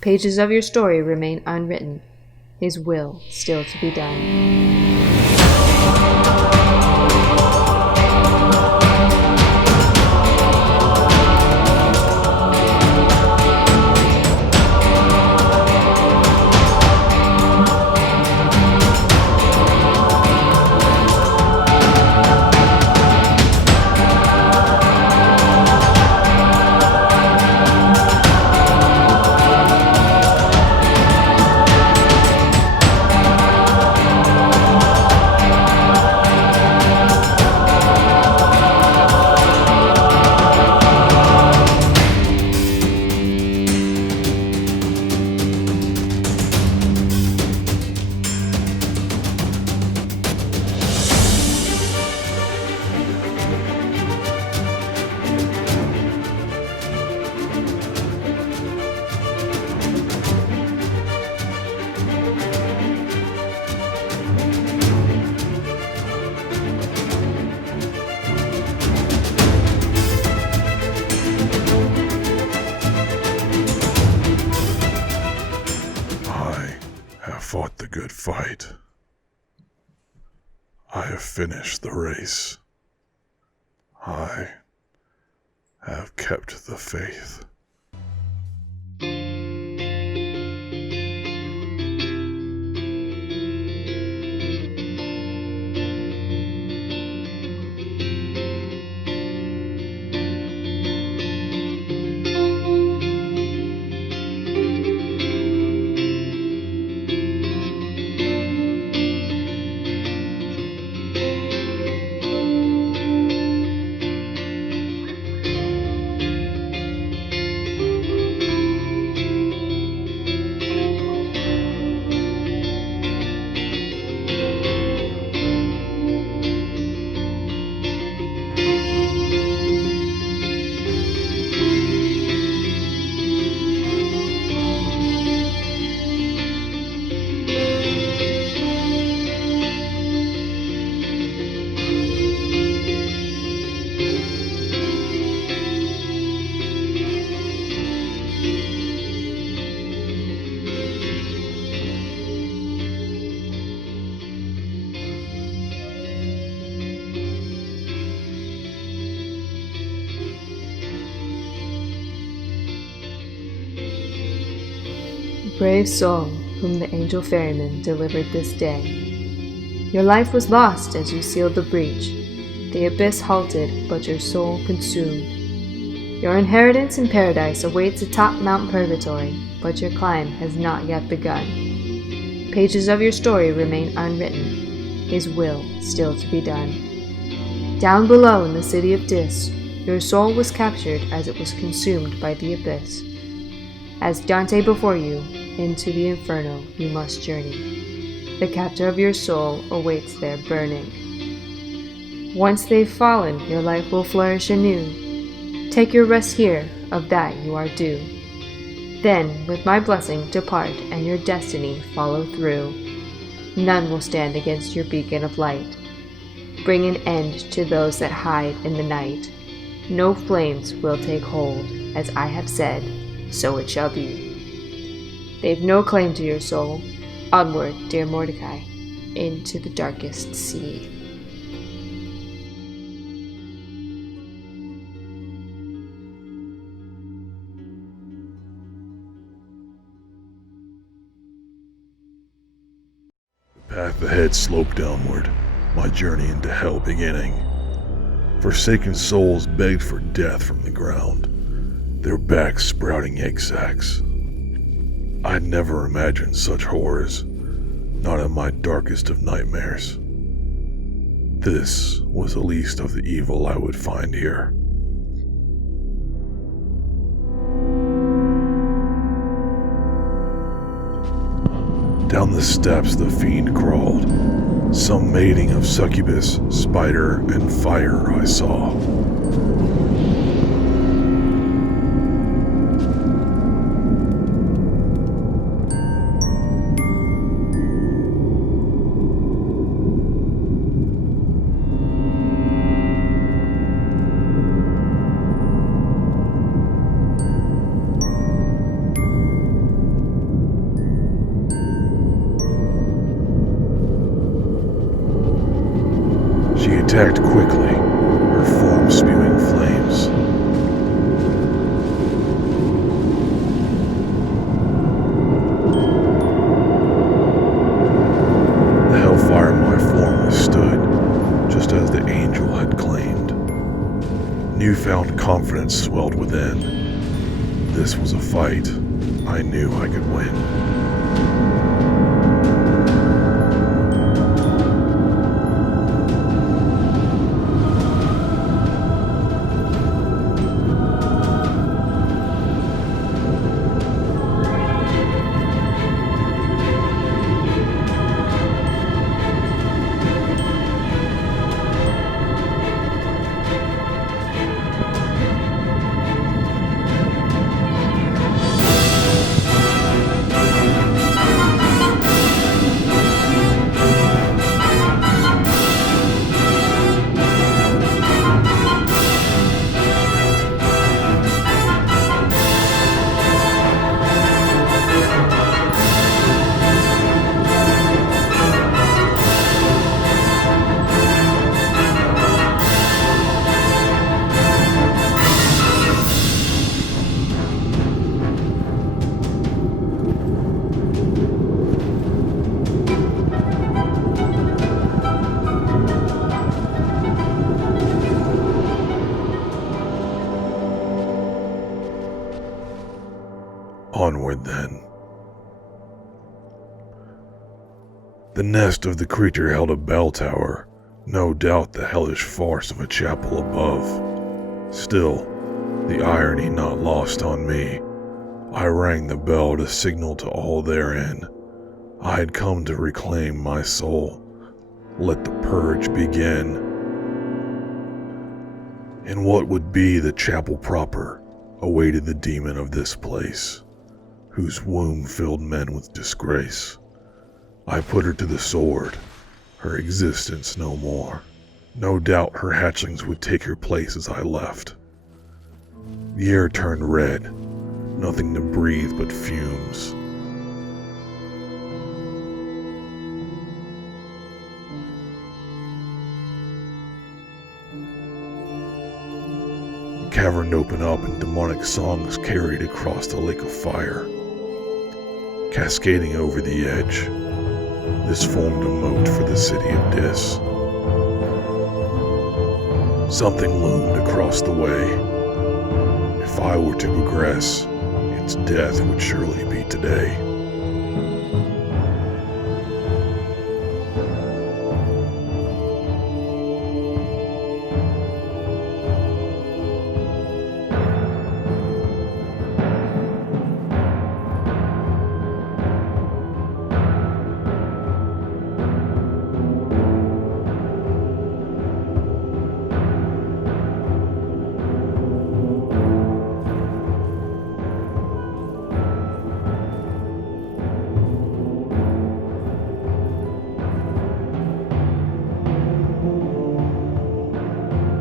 Pages of your story remain unwritten, His will still to be done. Fought the good fight. I have finished the race. I have kept the faith. Brave soul, whom the angel ferryman delivered this day. Your life was lost as you sealed the breach. The abyss halted, but your soul consumed. Your inheritance in paradise awaits atop Mount Purgatory, but your climb has not yet begun. Pages of your story remain unwritten, His will still to be done. Down below in the city of Dis, your soul was captured as it was consumed by the abyss. As Dante before you, into the inferno you must journey. The captor of your soul awaits there burning. Once they've fallen, your life will flourish anew. Take your rest here, of that you are due. Then, with my blessing, depart, and your destiny follow through. None will stand against your beacon of light. Bring an end to those that hide in the night. No flames will take hold, as I have said, so it shall be. They've no claim to your soul. Onward, dear Mordecai, into the darkest sea. The path ahead sloped downward, my journey into hell beginning. Forsaken souls begged for death from the ground, their backs sprouting egg sacs. I'd never imagined such horrors, not in my darkest of nightmares. This was the least of the evil I would find here. Down the steps the fiend crawled, some mating of succubus, spider, and fire I saw. attacked quickly, her form spewing flames. The hellfire in my form withstood, just as the angel had claimed. Newfound confidence swelled within. This was a fight I knew I could win. Onward, then. The nest of the creature held a bell tower, no doubt the hellish farce of a chapel above. Still, the irony not lost on me. I rang the bell to signal to all therein. I had come to reclaim my soul. Let the purge begin. In what would be the chapel proper awaited the demon of this place, whose womb filled men with disgrace. I put her to the sword, her existence no more. No doubt her hatchlings would take her place as I left. The air turned red, nothing to breathe but fumes. The cavern opened up and demonic songs carried across the lake of fire. Cascading over the edge, this formed a moat for the city of Dis. Something loomed across the way. If I were to progress, its death would surely be today.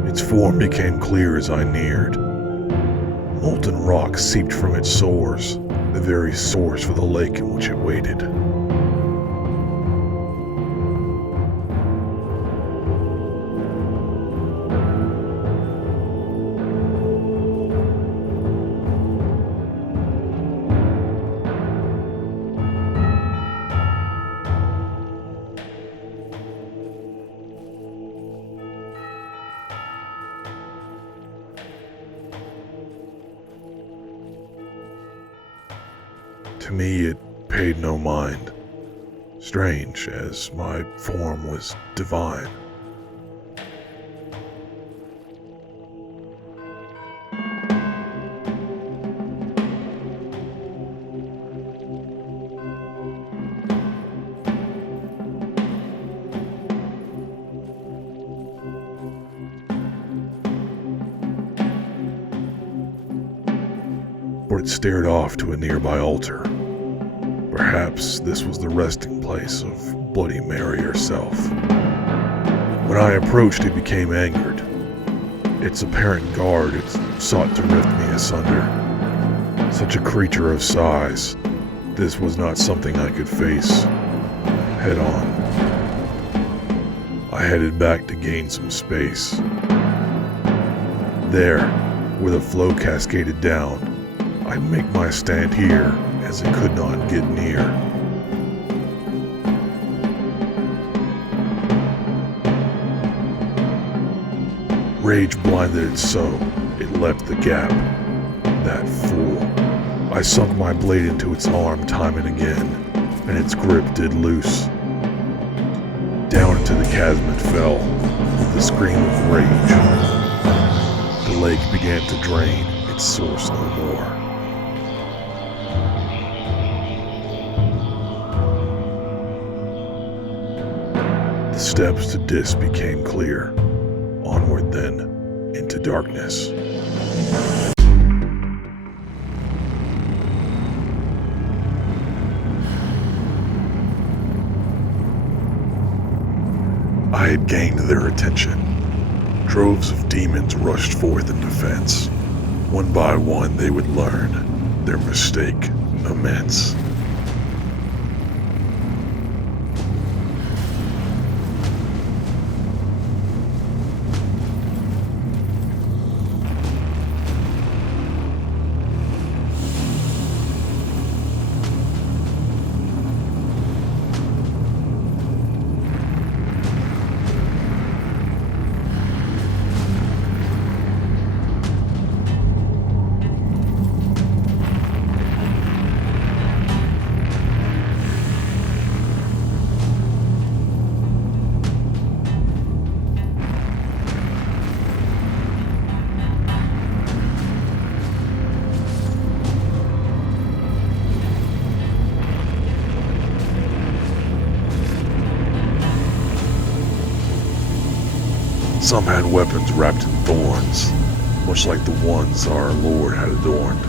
Its form became clear as I neared. Molten rock seeped from its sores, the very source for the lake in which it waited. To me, it paid no mind, strange as my form was divine. For it stared off to a nearby altar. Perhaps this was the resting place of Bloody Mary herself. When I approached, it became angered. Its apparent guard had sought to rift me asunder. Such a creature of size, this was not something I could face head on. I headed back to gain some space. There, where the flow cascaded down, I'd make my stand here as it could not get near. Rage blinded it so, it leapt the gap. That fool. I sunk my blade into its arm time and again, and its grip did loose. Down into the chasm it fell, with a scream of rage. The lake began to drain, its source no more. The steps to Dis became clear. Onward then, into darkness. I had gained their attention. Droves of demons rushed forth in defense. One by one they would learn their mistake immense. Some had weapons wrapped in thorns, much like the ones our Lord had adorned.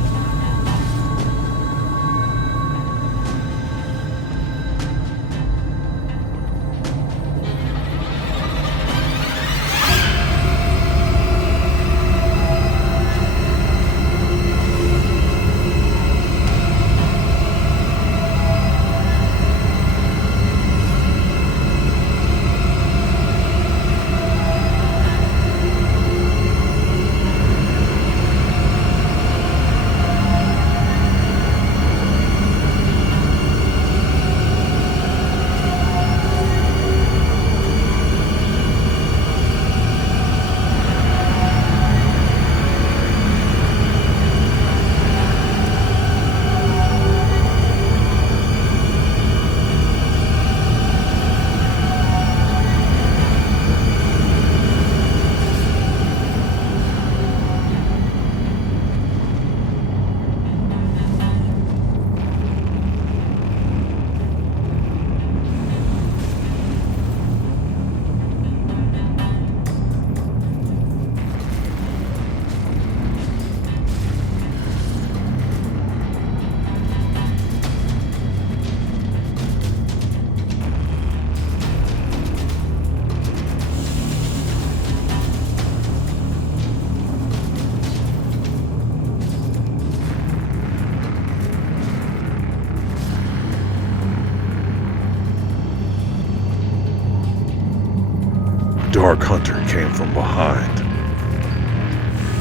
Dark Hunter came from behind.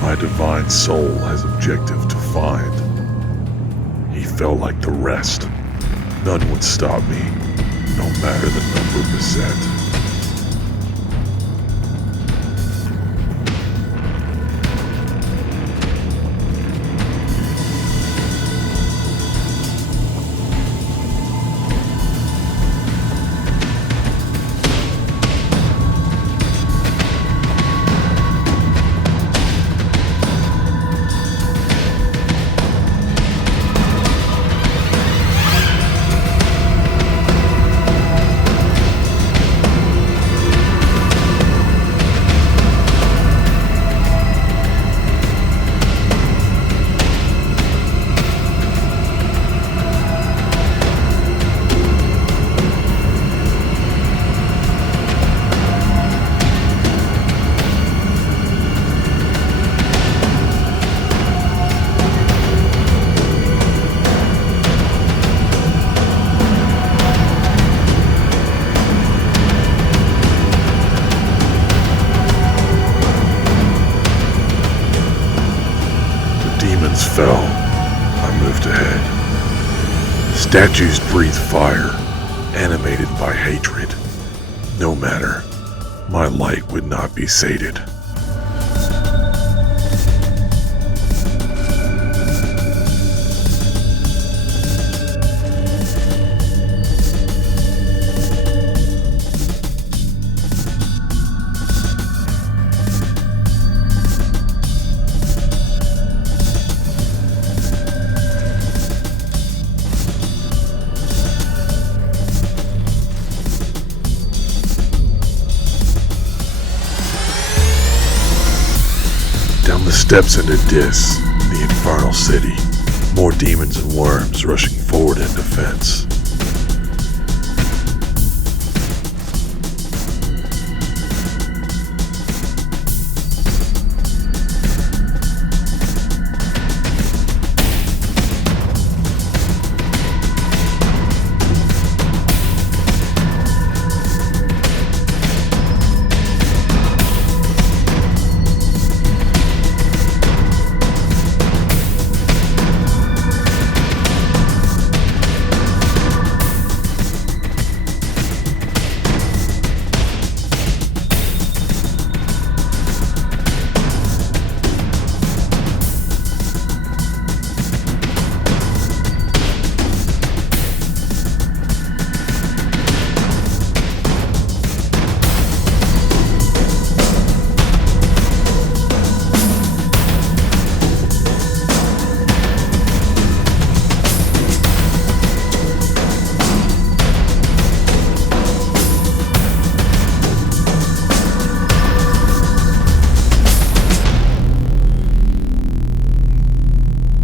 My divine soul has objective to find. He fell like the rest. None would stop me, no matter the number beset. demons fell, I moved ahead. Statues breathed fire, animated by hatred. No matter, my light would not be sated. Down the steps into Dis, the infernal city, more demons and worms rushing forward in defense.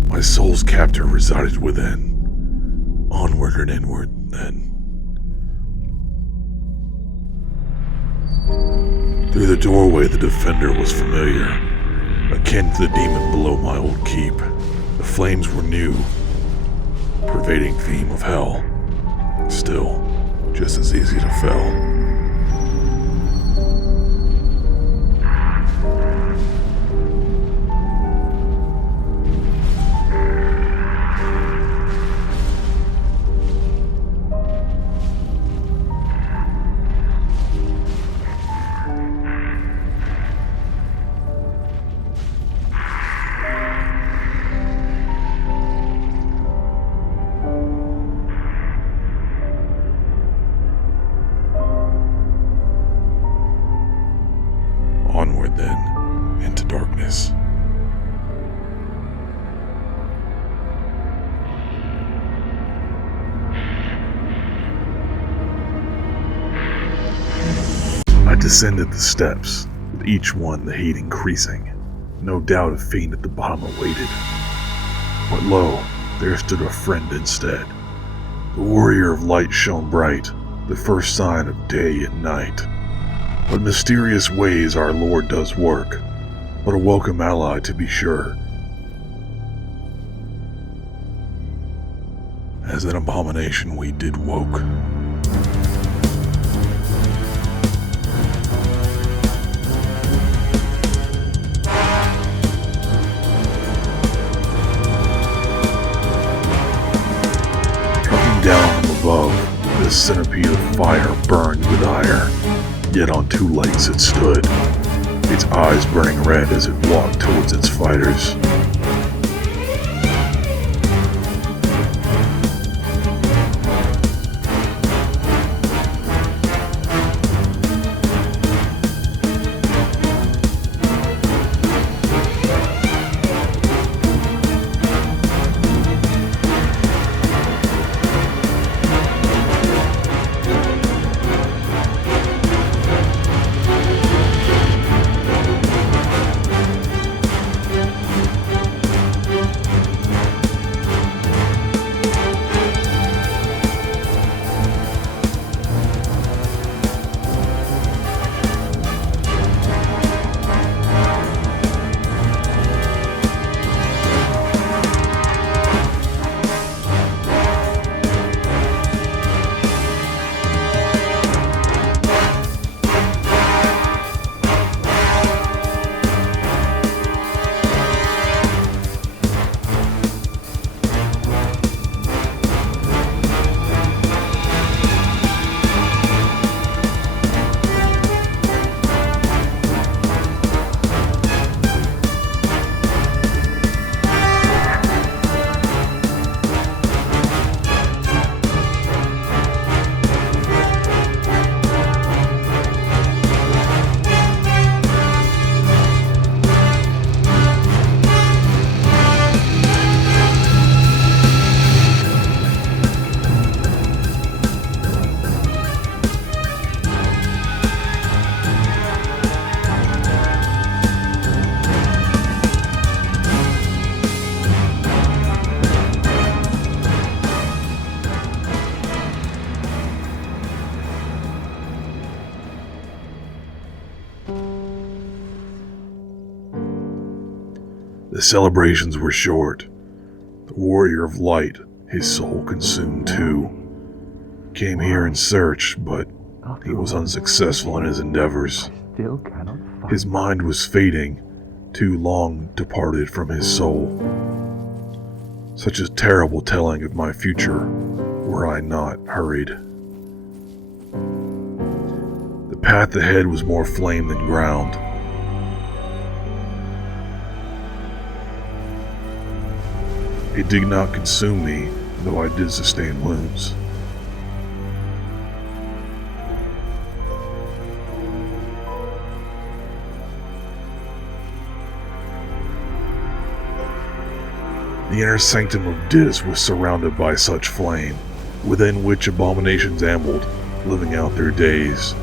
My soul's captor resided within. Onward and inward, then. Through the doorway, the defender was familiar, akin to the demon below my old keep. The flames were new, pervading theme of hell. Still, just as easy to fell. Onward then, into darkness. I descended the steps, with each one the heat increasing. No doubt a fiend at the bottom awaited. But lo, there stood a friend instead. The warrior of light shone bright, the first sign of day and night. What mysterious ways our Lord does work, but a welcome ally to be sure. As an abomination we did woke. Coming down from above, this centipede of fire burned with ire. Yet on two legs it stood, its eyes burning red as it walked towards its fighters. The celebrations were short. The warrior of light, his soul consumed too, came here in search, but he was unsuccessful in his endeavors. His mind was fading, too long departed from his soul. Such a terrible telling of my future, were I not hurried. The path ahead was more flame than ground. It did not consume me, though I did sustain wounds. The inner sanctum of Dis was surrounded by such flame, within which abominations ambled, living out their days.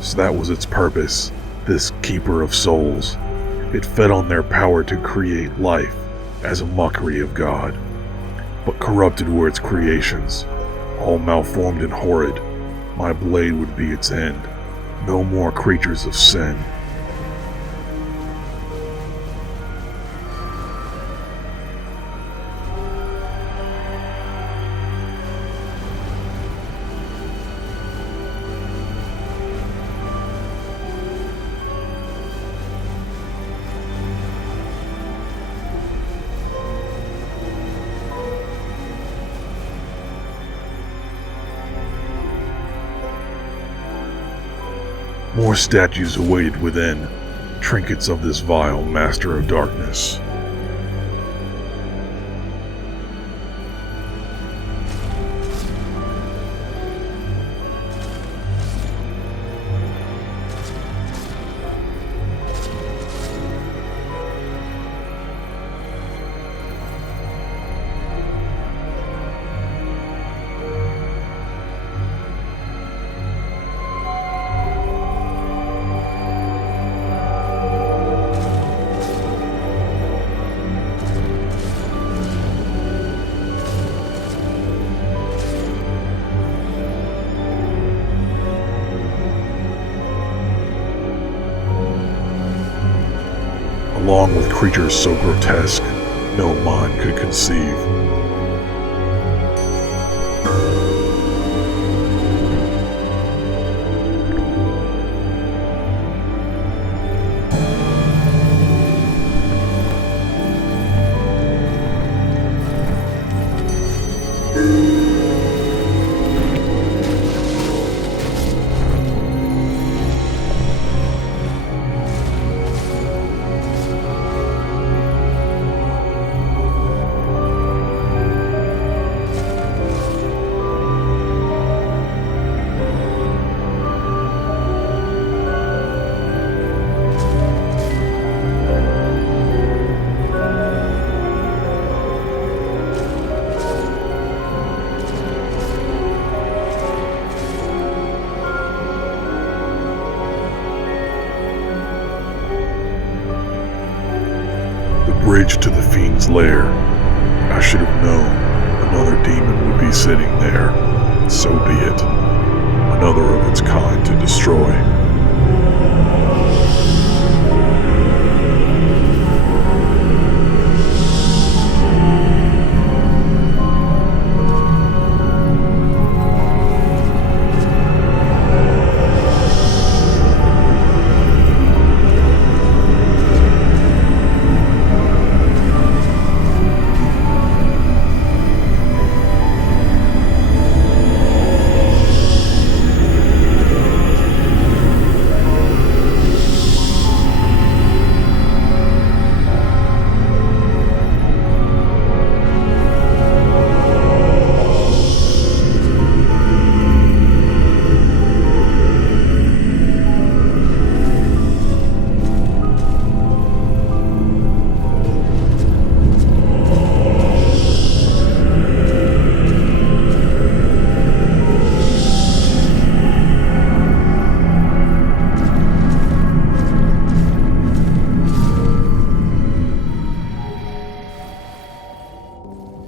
So that was its purpose, this keeper of souls. It fed on their power to create life, as a mockery of God. But corrupted were its creations, all malformed and horrid. My blade would be its end. No more creatures of sin. More statues awaited within, trinkets of this vile master of darkness. Along with creatures so grotesque, no mind could conceive. Bridge to the fiend's lair. I should have known another demon would be sitting there. So be it. Another of its kind to destroy.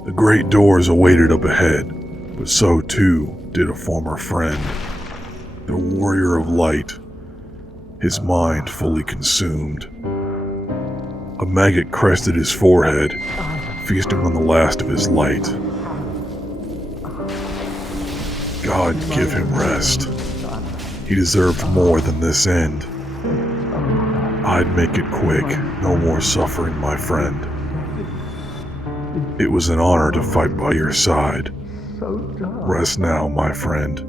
The great doors awaited up ahead, but so too did a former friend, the warrior of light, his mind fully consumed. A maggot crested his forehead, feasting on the last of his light. God give him rest. He deserved more than this end. I'd make it quick, no more suffering, my friend. It was an honor to fight by your side. Rest now, my friend.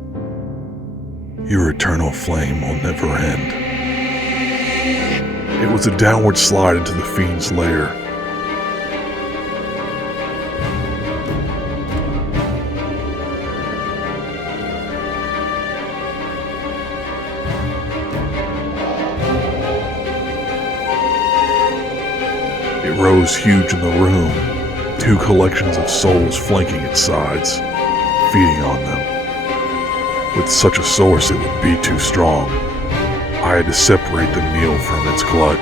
Your eternal flame will never end. It was a downward slide into the fiend's lair. It rose huge in the room, 2 collections of souls flanking its sides, feeding on them. With such a source, it would be too strong. I had to separate the meal from its glut.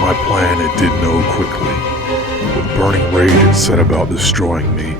My plan it did know quickly. With burning rage it set about destroying me.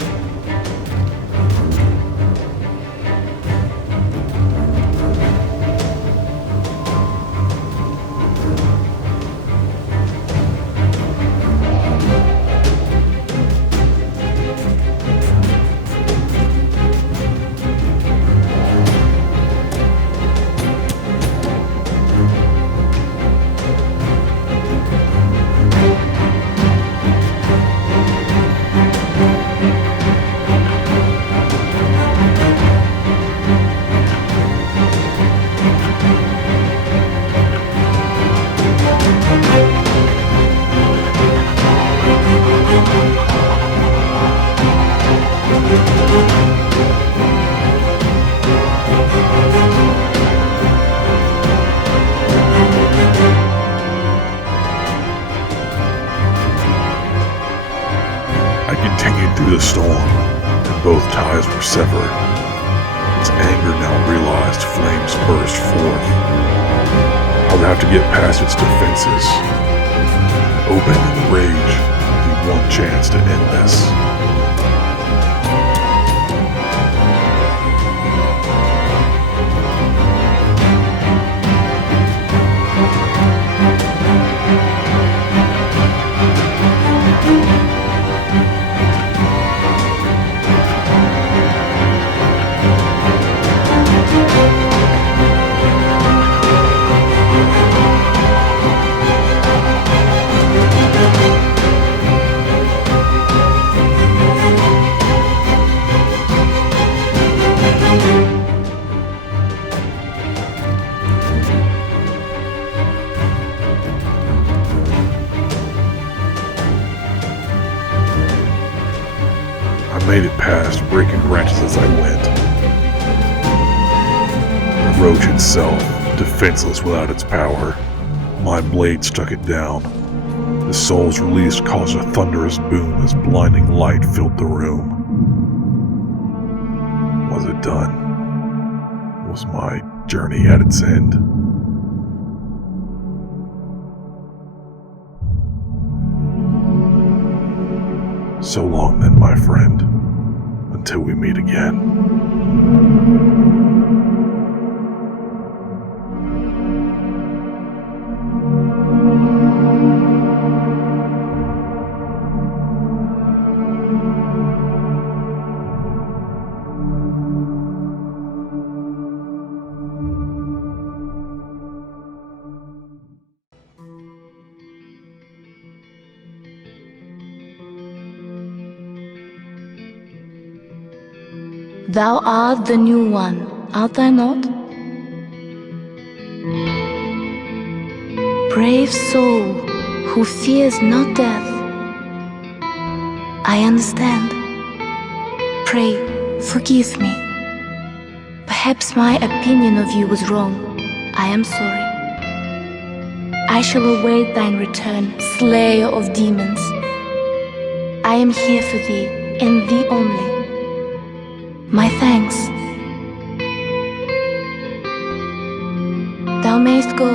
I continued through the storm, and both ties were severed. Its anger now realized flames burst forth. I would have to get past its defenses. Open in the rage, the one chance to end this. I made it past, breaking branches as I went. The roach itself, defenseless without its power. My blade struck it down. The souls released caused a thunderous boom as blinding light filled the room. Was it done? Was my journey at its end? So long then, my friend, until we meet again. Thou art the new one, art thou not? Brave soul, who fears not death. I understand. Pray, forgive me. Perhaps my opinion of you was wrong. I am sorry. I shall await thine return, slayer of demons. I am here for thee, and thee only. My thanks. mayst go,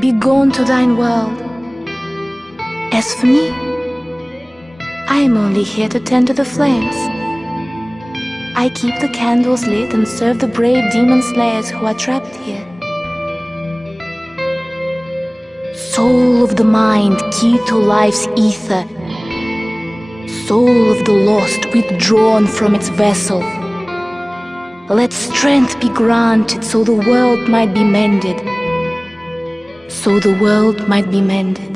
be gone to thine world. As for me, I am only here to tend to the flames. I keep the candles lit and serve the brave demon slayers who are trapped here. Soul of the mind, key to life's ether, soul of the lost withdrawn from its vessel, let strength be granted so the world might be mended, so the world might be mended.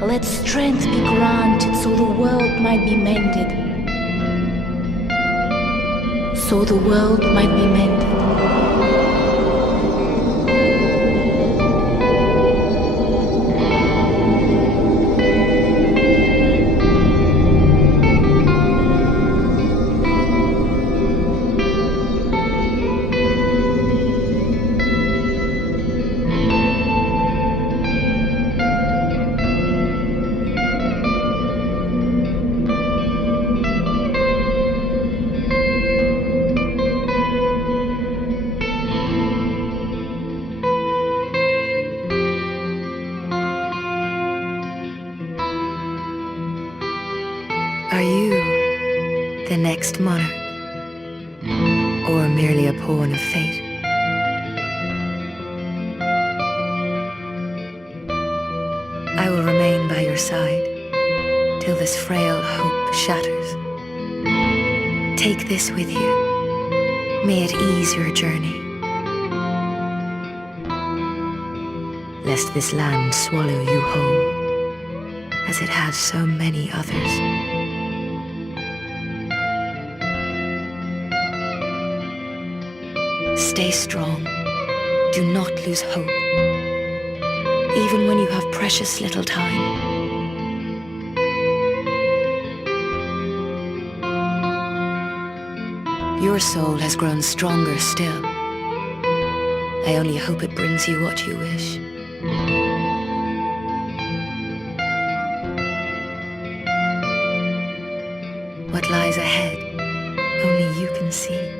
Let strength be granted so the world might be mended, so the world might be mended. Are you the next monarch, or merely a pawn of fate? I will remain by your side till this frail hope shatters. Take this with you, may it ease your journey, lest this land swallow you whole, as it has so many others. Stay strong. Do not lose hope, even when you have precious little time. Your soul has grown stronger still. I only hope it brings you what you wish. What lies ahead, only you can see.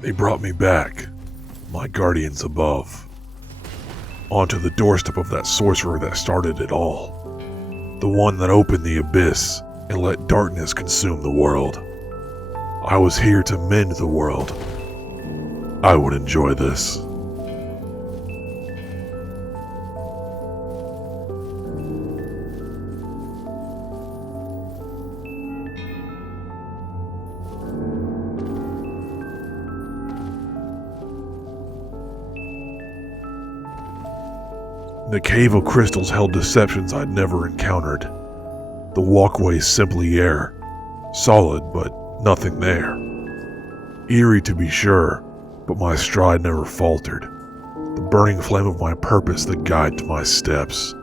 They brought me back, my guardians above, onto the doorstep of that sorcerer that started it all, the one that opened the abyss and let darkness consume the world. I was here to mend the world. I would enjoy this. The cave of crystals held deceptions I'd never encountered. The walkways simply air, solid but nothing there. Eerie to be sure, but my stride never faltered. The burning flame of my purpose the guide to my steps.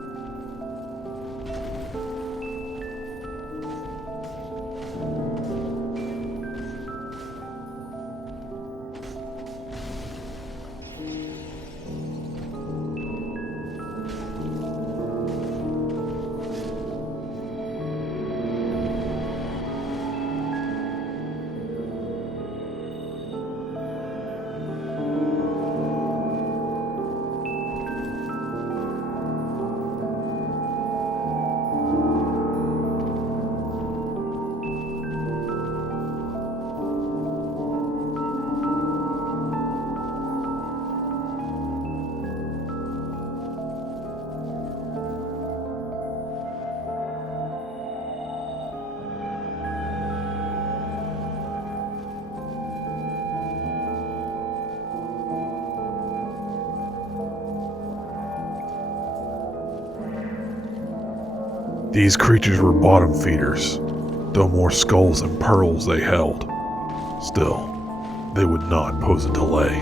These creatures were bottom feeders, though more skulls than pearls they held. Still, they would not pose a delay.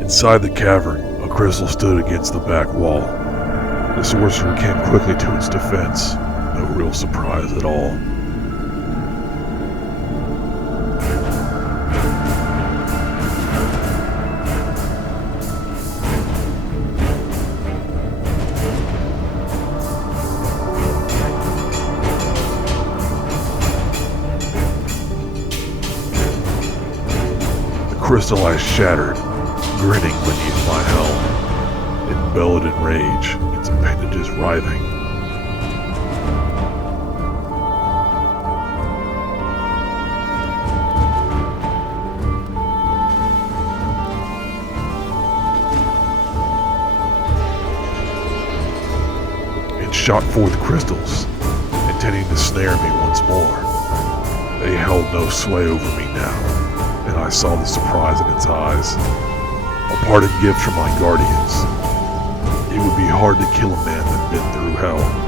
Inside the cavern, a crystal stood against the back wall. The sorcerer came quickly to its defense, no real surprise at all. The crystallized shattered, grinning beneath my helm. It bellowed in rage, its appendages writhing. It shot forth crystals, intending to snare me once more. They held no sway over me now, and I saw the surprise in its eyes. A parting gift from my guardians. It would be hard to kill a man that been through hell.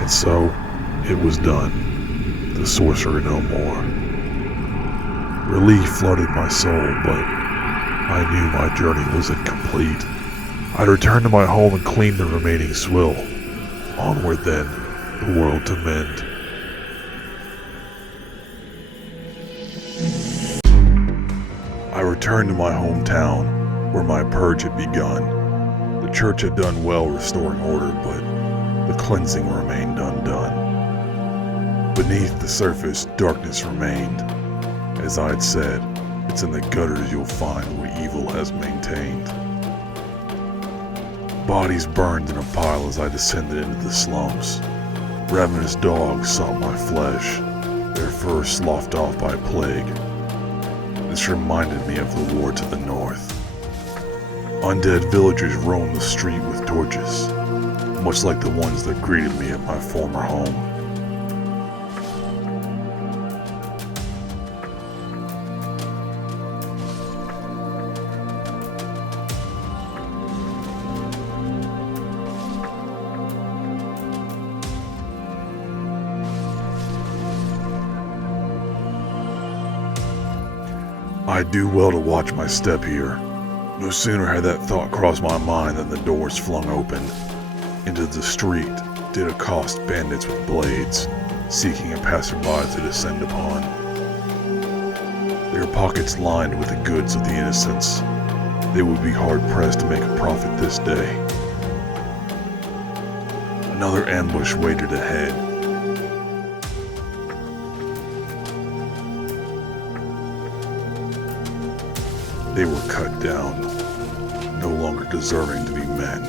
And so, it was done. The sorcerer no more. Relief flooded my soul, but I knew my journey was incomplete. I'd return to my home and clean the remaining swill. Onward then, the world to mend. I returned to my hometown, where my purge had begun. The church had done well restoring order, but the cleansing remained undone. Beneath the surface, darkness remained. As I had said, it's in the gutters you'll find what evil has maintained. Bodies burned in a pile as I descended into the slums. Ravenous dogs sought my flesh, their fur sloughed off by plague. This reminded me of the war to the north. Undead villagers roamed the street with torches, much like the ones that greeted me at my former home. I do well to watch my step here. No sooner had that thought crossed my mind than the doors flung open. Into the street did accost bandits with blades, seeking a passerby to descend upon. Their pockets lined with the goods of the innocents. They would be hard-pressed to make a profit this day. Another ambush waited ahead. They were cut down, no longer deserving to be men.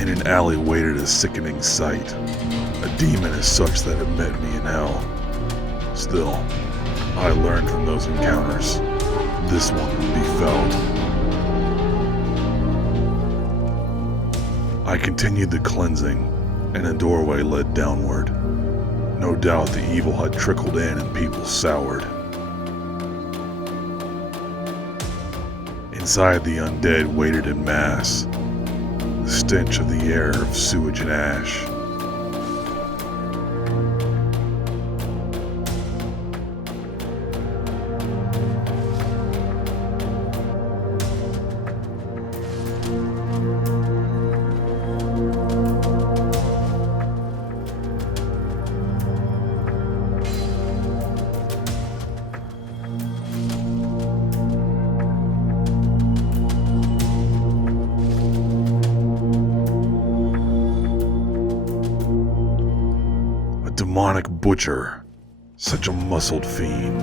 In an alley waited a sickening sight, a demon as such that had met me in hell. Still, I learned from those encounters. This one would be felled. I continued the cleansing, and a doorway led downward. No doubt the evil had trickled in and people soured. Inside, the undead waited in mass, the stench of the air of sewage and ash. Demonic butcher, such a muscled fiend.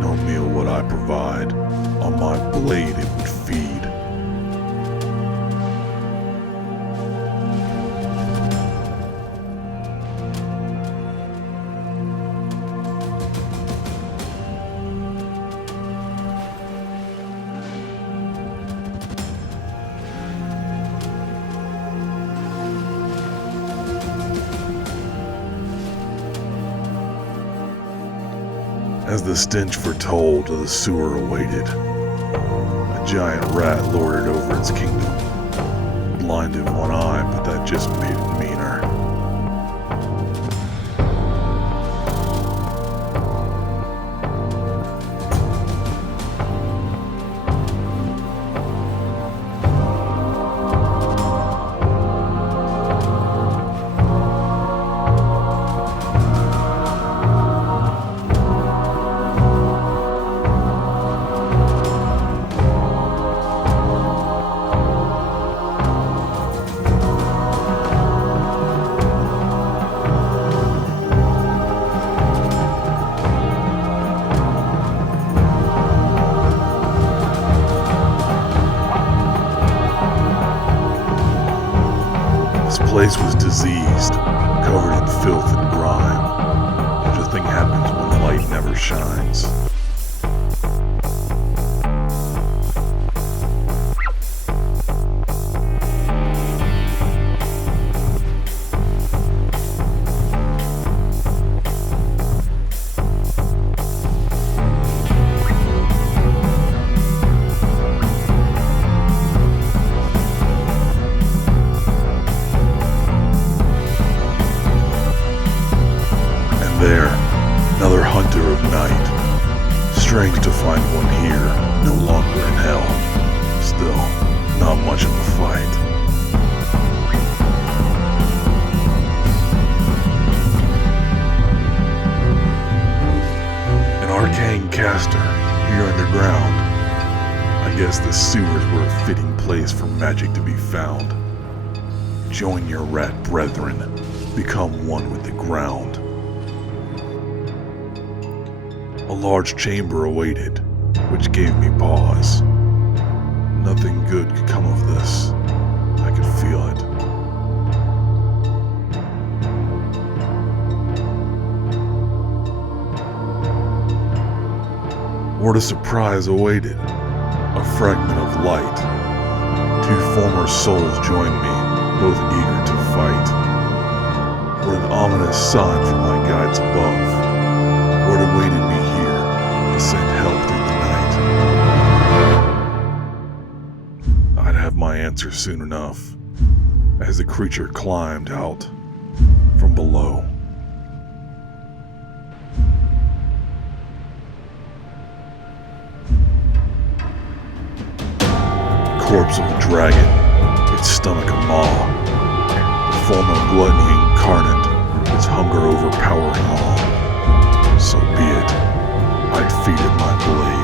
No meal would I provide, on my blade it would feed. As the stench foretold, the sewer awaited. A giant rat lorded over its kingdom. Blind in one eye, but that just made it meaner. The place was diseased, covered in filth and grime. Such a thing happens when light never shines. There, another hunter of night. Strange to find one here, no longer in hell. Still, not much of a fight. An arcane caster, here underground. I guess the sewers were a fitting place for magic to be found. Join your rat brethren, become one with the ground. A large chamber awaited, which gave me pause. Nothing good could come of this. I could feel it. What a surprise awaited. A fragment of light. Two former souls joined me, both eager to fight. What an ominous sign from my guides above. What awaited me here to send help through the night? I'd have my answer soon enough, as the creature climbed out from below. corpse of a dragon, its stomach a maw, the form of gluttony incarnate, its hunger overpowering all. So be it, I'd feed it my blade.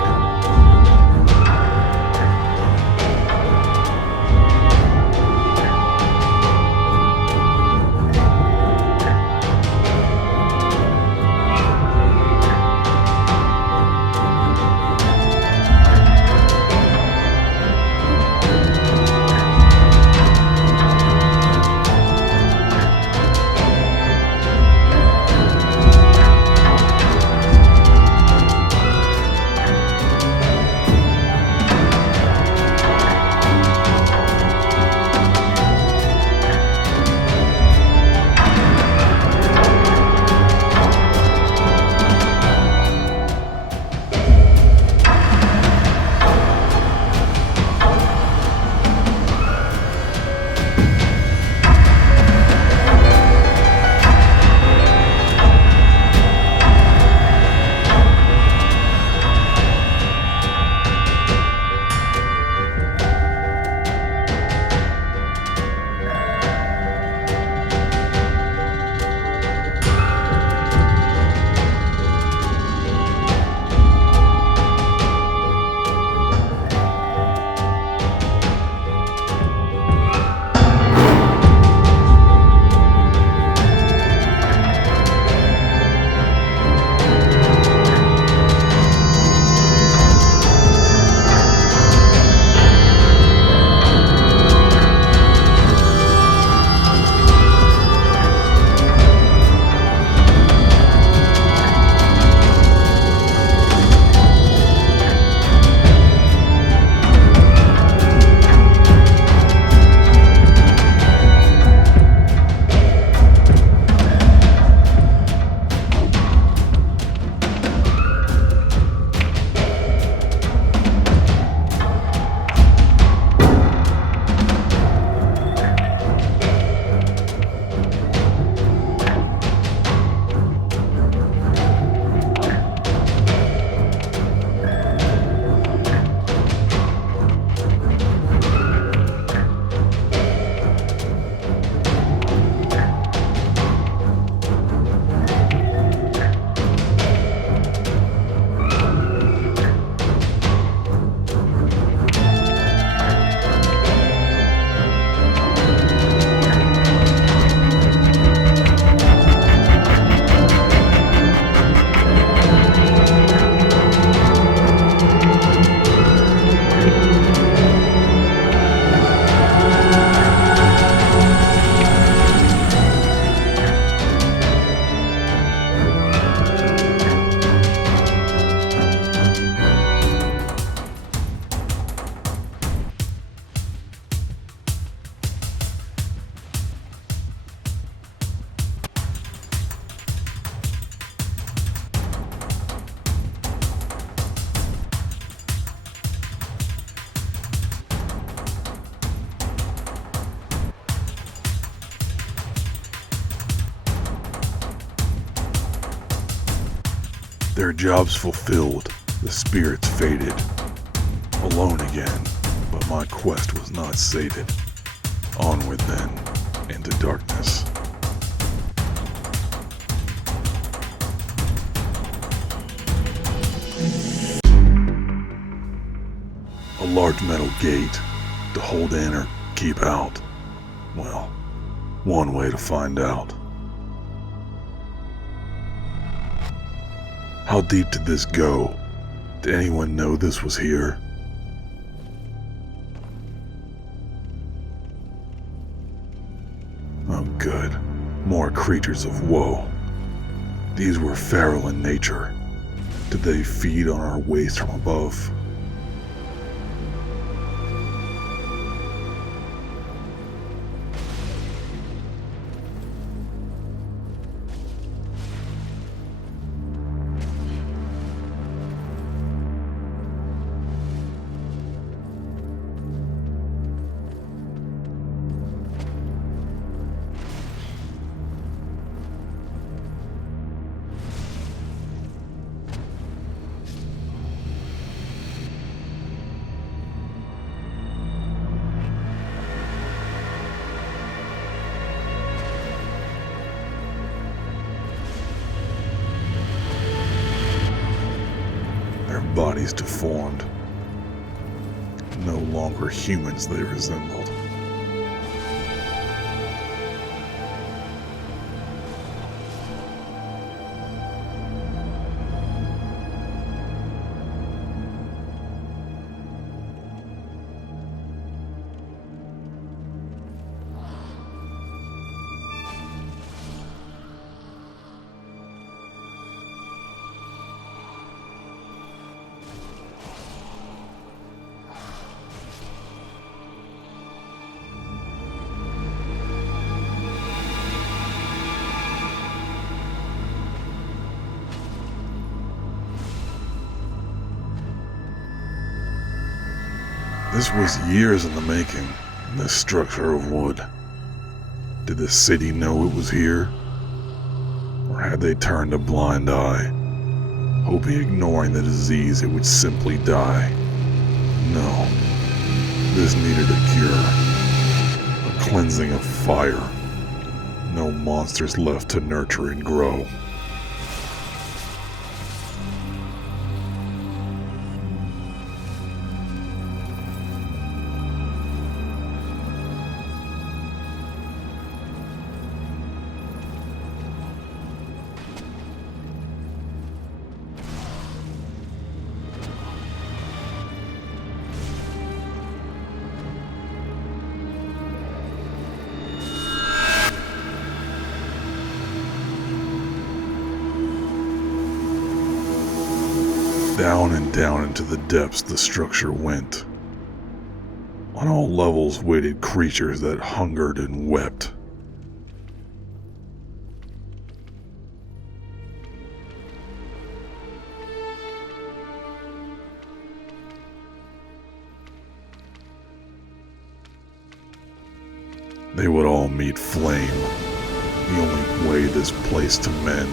Their jobs fulfilled, the spirits faded. Alone again, but my quest was not sated. Onward then, into darkness. A large metal gate, to hold in or keep out. Well, one way to find out. How deep did this go? Did anyone know this was here? Oh good, more creatures of woe. These were feral in nature. Did they feed on our waste from above? bodies deformed. No longer humans they resembled. This was years in the making, this structure of wood. Did the city know it was here? Or had they turned a blind eye, hoping ignoring the disease it would simply die? No, this needed a cure, a cleansing of fire. No monsters left to nurture and grow. Down and down into the depths the structure went. On all levels waited creatures that hungered and wept. They would all meet flame, the only way this place to mend.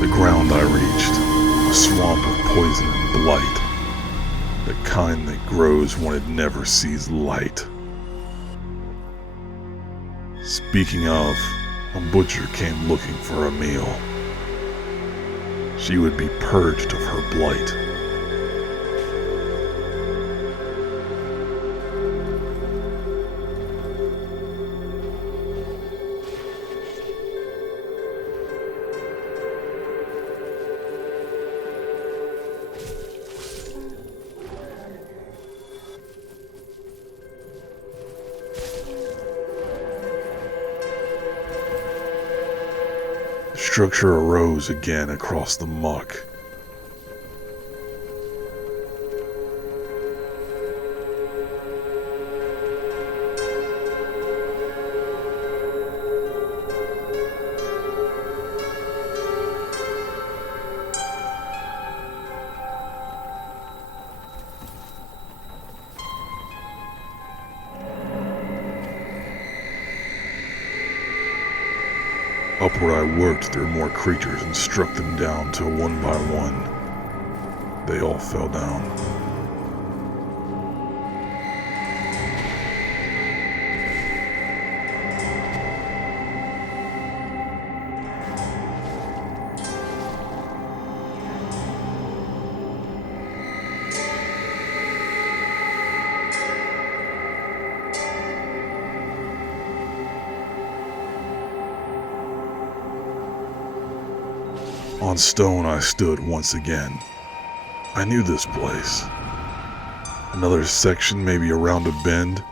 The ground I reached, a swamp of poison and blight, the kind that grows when it never sees light. Speaking of, a butcher came looking for a meal. She would be purged of her blight. The structure arose again across the muck. Upward I worked through more creatures and struck them down till one by one, they all fell down. On stone I stood once again. I knew this place. Another section maybe around a bend,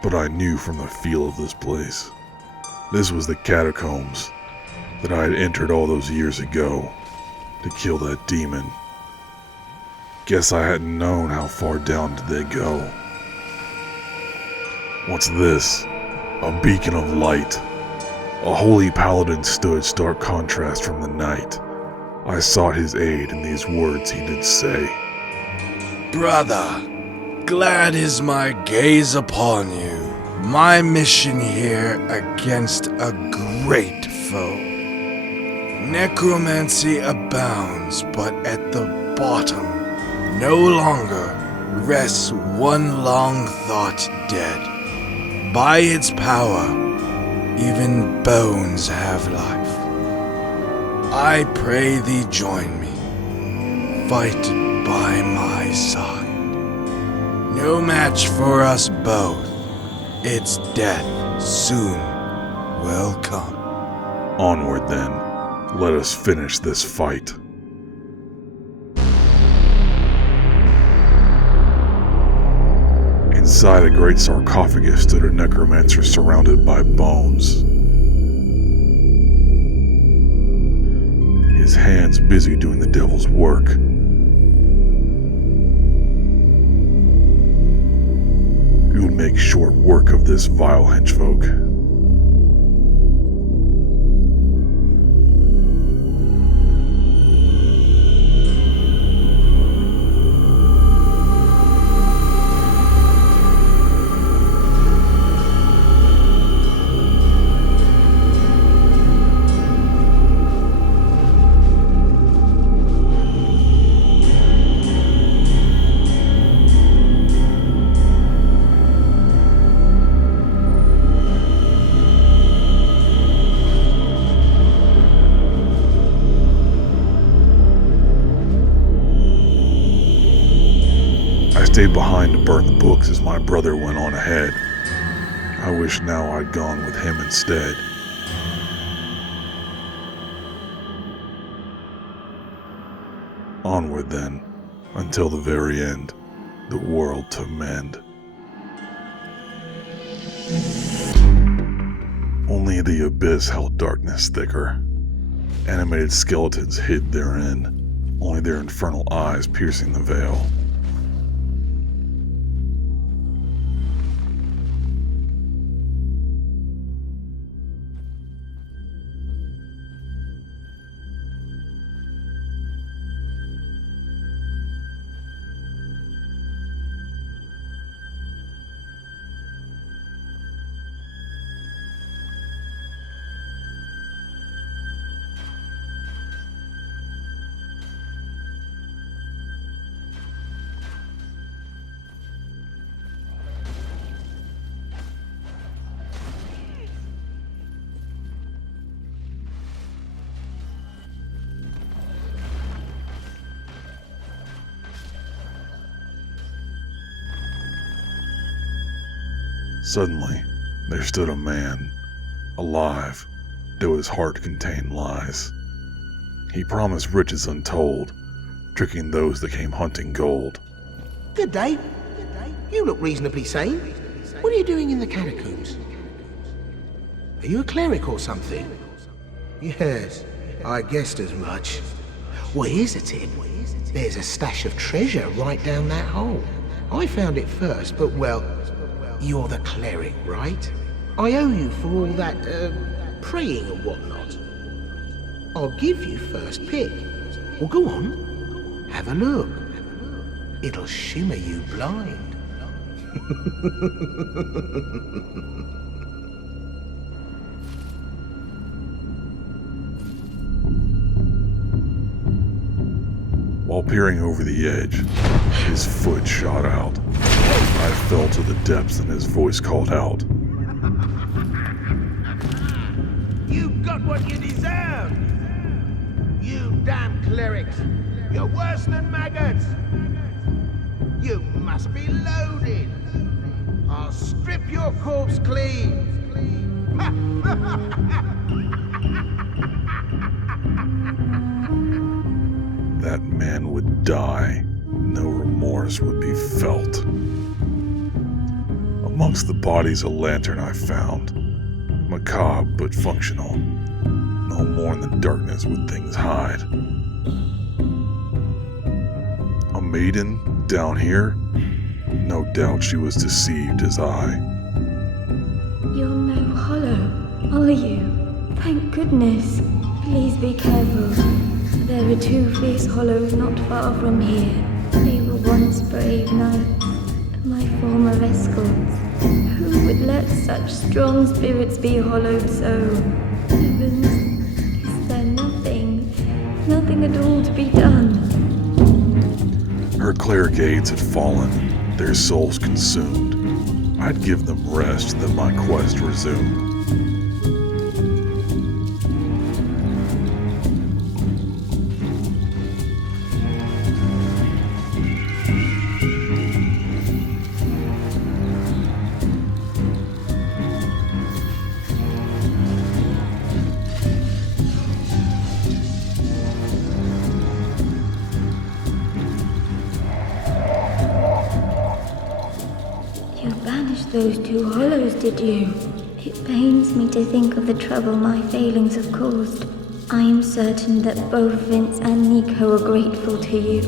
but I knew from the feel of this place. This was the catacombs that I had entered all those years ago to kill that demon. Guess I hadn't known how far down did they go. What's this? A beacon of light. A holy paladin stood stark contrast from the night. I sought his aid in these words he did say. Brother, glad is my gaze upon you. My mission here against a great foe. Necromancy abounds, but at the bottom no longer rests one long thought dead. By its power, even bones have life. I pray thee join me. Fight by my side. No match for us both. Its death soon will come. Onward then. Let us finish this fight. Inside a great sarcophagus stood a necromancer surrounded by bones. His hands busy doing the devil's work. You would make short work of this vile henchfolk. I stayed behind to burn the books as my brother went on ahead. I wish now I'd gone with him instead. Onward then, until the very end, the world to mend. Only the abyss held darkness thicker. Animated skeletons hid therein, only their infernal eyes piercing the veil. Suddenly, there stood a man, alive, though his heart contained lies. He promised riches untold, tricking those that came hunting gold. Good day. You look reasonably sane. What are you doing in the catacombs? Are you a cleric or something? Yes, I guessed as much. Well, here's a tip. There's a stash of treasure right down that hole. I found it first, but well, you're the cleric, right? I owe you for all that, praying and whatnot. I'll give you first pick. Well, go on. Have a look. It'll shimmer you blind. While peering over the edge, his foot shot out. I fell to the depths and his voice called out. You got what you deserve! You damn clerics! You're worse than maggots! You must be loaded! I'll strip your corpse clean! That man would die. No remorse would be felt. Amongst the bodies a lantern I found. Macabre but functional. No more in the darkness would things hide. A maiden down here? No doubt she was deceived as I. You're no hollow, are you? Thank goodness. Please be careful. There are two fierce hollows not far from here. They were once brave knights, my former escorts. Who would let such strong spirits be hollowed so? Heavens, is there nothing at all to be done? Her clear gates had fallen, their souls consumed. I'd give them rest, then my quest resumed. Those two hollows, did you? It pains me to think of the trouble my failings have caused. I am certain that both Vince and Nico are grateful to you.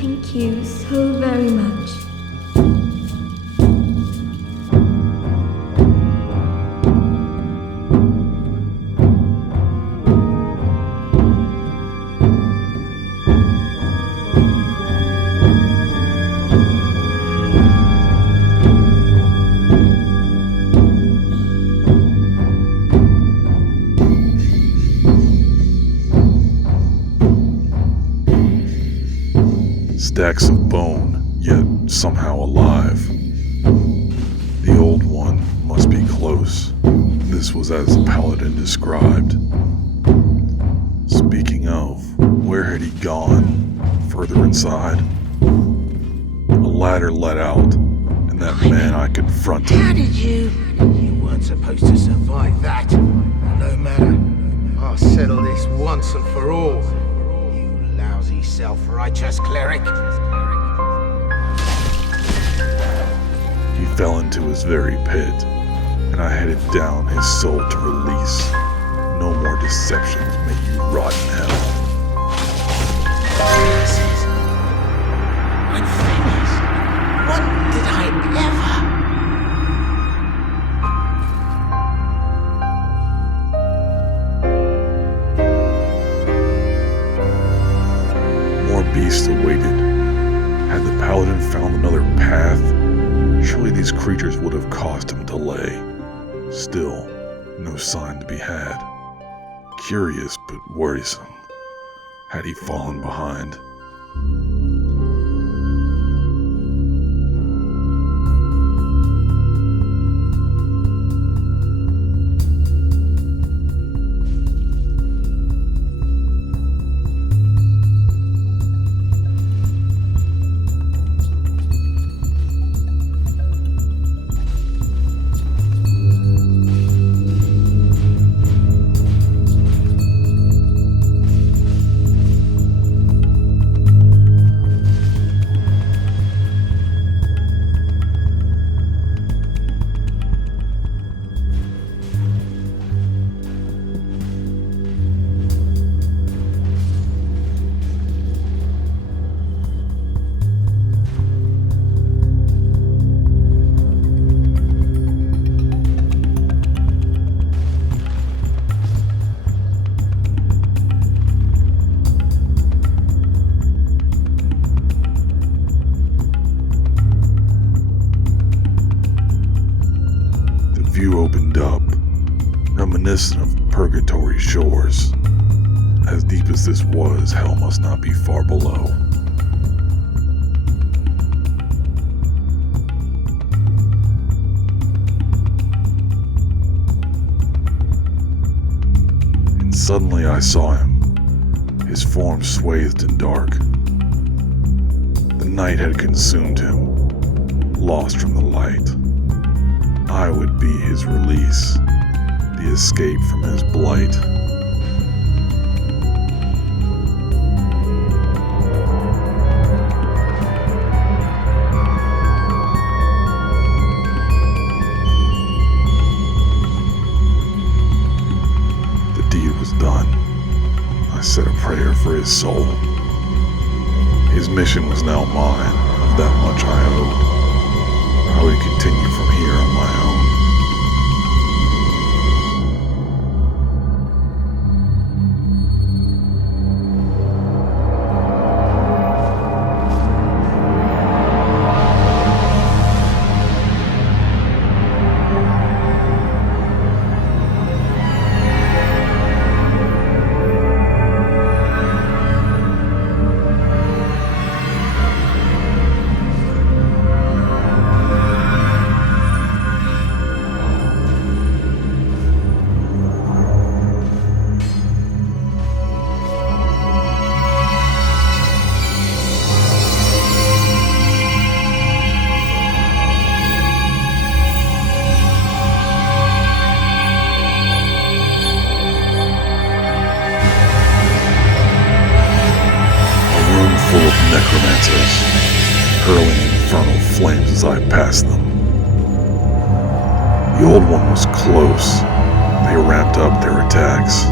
Thank you so very much. Stacks of bone, yet somehow alive. The old one must be close. This was as the paladin described. Speaking of, where had he gone? Further inside? A ladder let out, and that man I confronted. How did you? You weren't supposed to survive that. No matter. I'll settle this once and for all. You lousy self-righteous cleric. He fell into his very pit, and I headed down his soul to release. No more deceptions, may you rot in hell. I'm finished. What did I ever? More beasts awaited. Had the paladin found another path? Surely these creatures would have caused him delay. Still, no sign to be had. Curious but worrisome. Had he fallen behind? View opened up, reminiscent of purgatory shores. As deep as this was, hell must not be far below. And suddenly I saw him, his form swathed in dark. The night had consumed him, lost from the light. I would be his release, the escape from his blight. The deed was done. I said a prayer for his soul. His mission was now mine, of that much I owed. I would continue from here on my own. necromancers, hurling infernal flames as I passed them. The old one was close. They ramped up their attacks.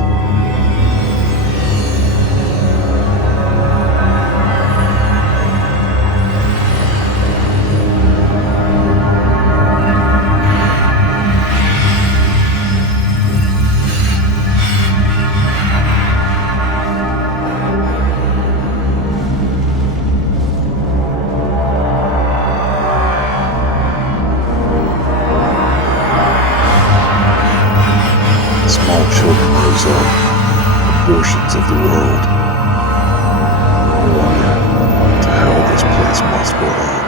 Small children rose up, abortions of the world. I wonder what the hell this place must belong.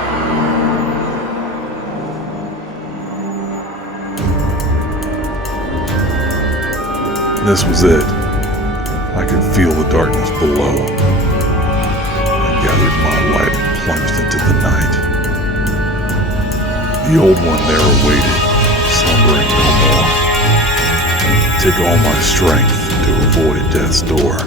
This was it. I could feel the darkness below. I gathered my light and plunged into the night. The old one there awaited, slumbering no more. Take all my strength to avoid death's door.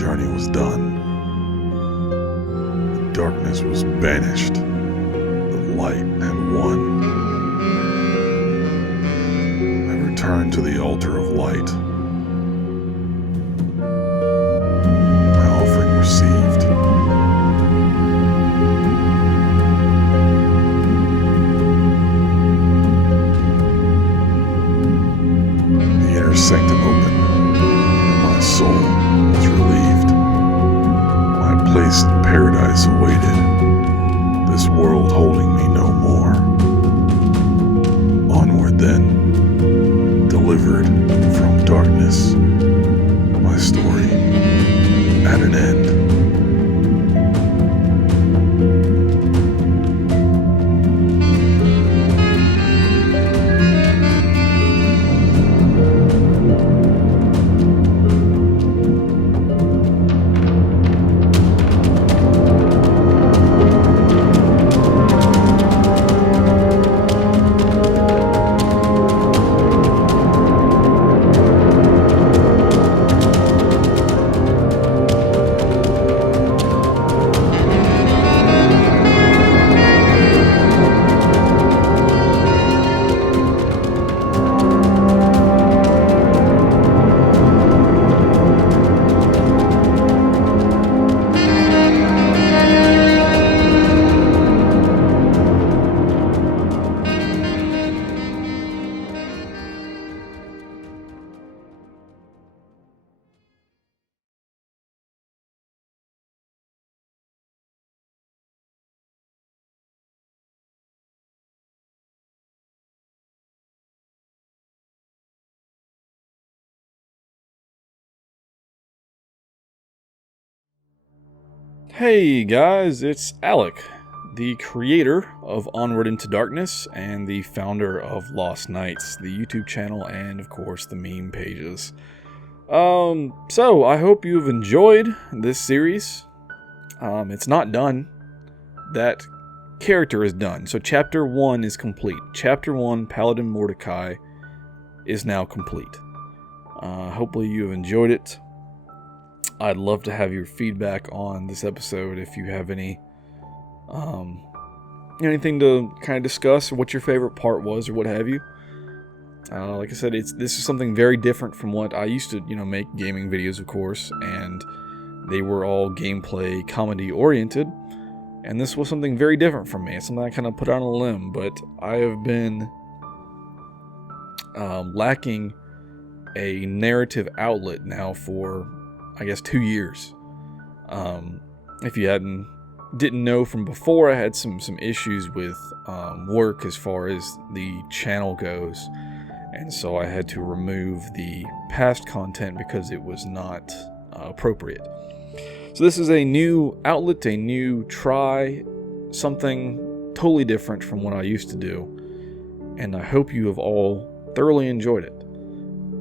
journey was done. The darkness was banished. The light had won. I returned to the altar of light. My place in paradise awaited, this world holding me no more. Onward then, delivered from darkness, my story at an end. Hey guys, it's Alec, the creator of Onward Into Darkness and the founder of Lost Nights, the YouTube channel and of course the meme pages. So I hope you've enjoyed this series. It's not done. That character is done. So chapter 1 is complete. Chapter 1, Paladin Mordecai, is now complete. Hopefully you have enjoyed it. I'd love to have your feedback on this episode if you have any anything to kind of discuss, or what your favorite part was, or what have you. Like I said, this is something very different from what I used to, make gaming videos, of course, and they were all gameplay, comedy oriented, and this was something very different from me. It's something I kind of put on a limb, but I have been lacking a narrative outlet now for, I guess, 2 years. If you didn't know from before, I had some issues with work as far as the channel goes, and so I had to remove the past content because it was not appropriate. So this is a new outlet, a new try, something totally different from what I used to do, and I hope you have all thoroughly enjoyed it.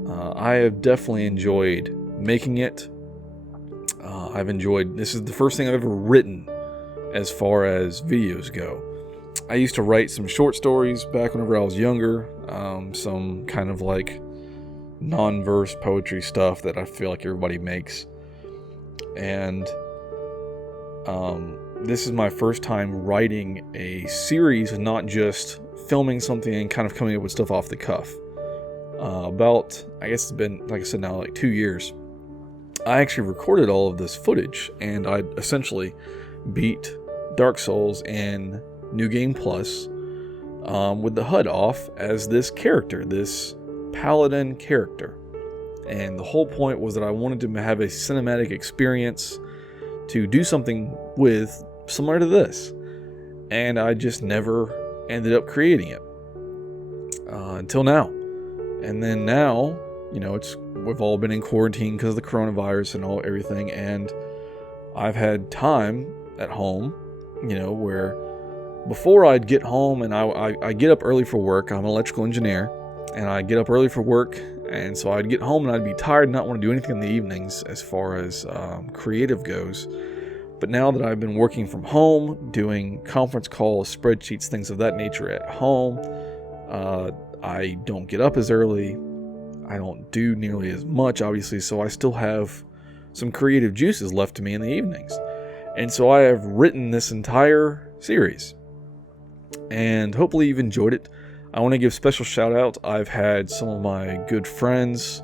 I have definitely enjoyed making it. This is the first thing I've ever written as far as videos go. I used to write some short stories back whenever I was younger, some kind of like non-verse poetry stuff that I feel like everybody makes. And this is my first time writing a series, not just filming something and kind of coming up with stuff off the cuff. I guess it's been, like I said now, like 2 years. I actually recorded all of this footage, and I essentially beat Dark Souls in New Game Plus with the HUD off as this character, this paladin character. And the whole point was that I wanted to have a cinematic experience to do something with similar to this. And I just never ended up creating it until now. And then now, we've all been in quarantine because of the coronavirus and everything, and I've had time at home, where before I'd get home and I get up early for work. I'm an electrical engineer, and I get up early for work, and so I'd get home and I'd be tired and not want to do anything in the evenings as far as creative goes. But now that I've been working from home, doing conference calls, spreadsheets, things of that nature at home, I don't get up as early. I don't do nearly as much, obviously, so I still have some creative juices left to me in the evenings. And so I have written this entire series, and hopefully you've enjoyed it. I want to give special shout out. I've had some of my good friends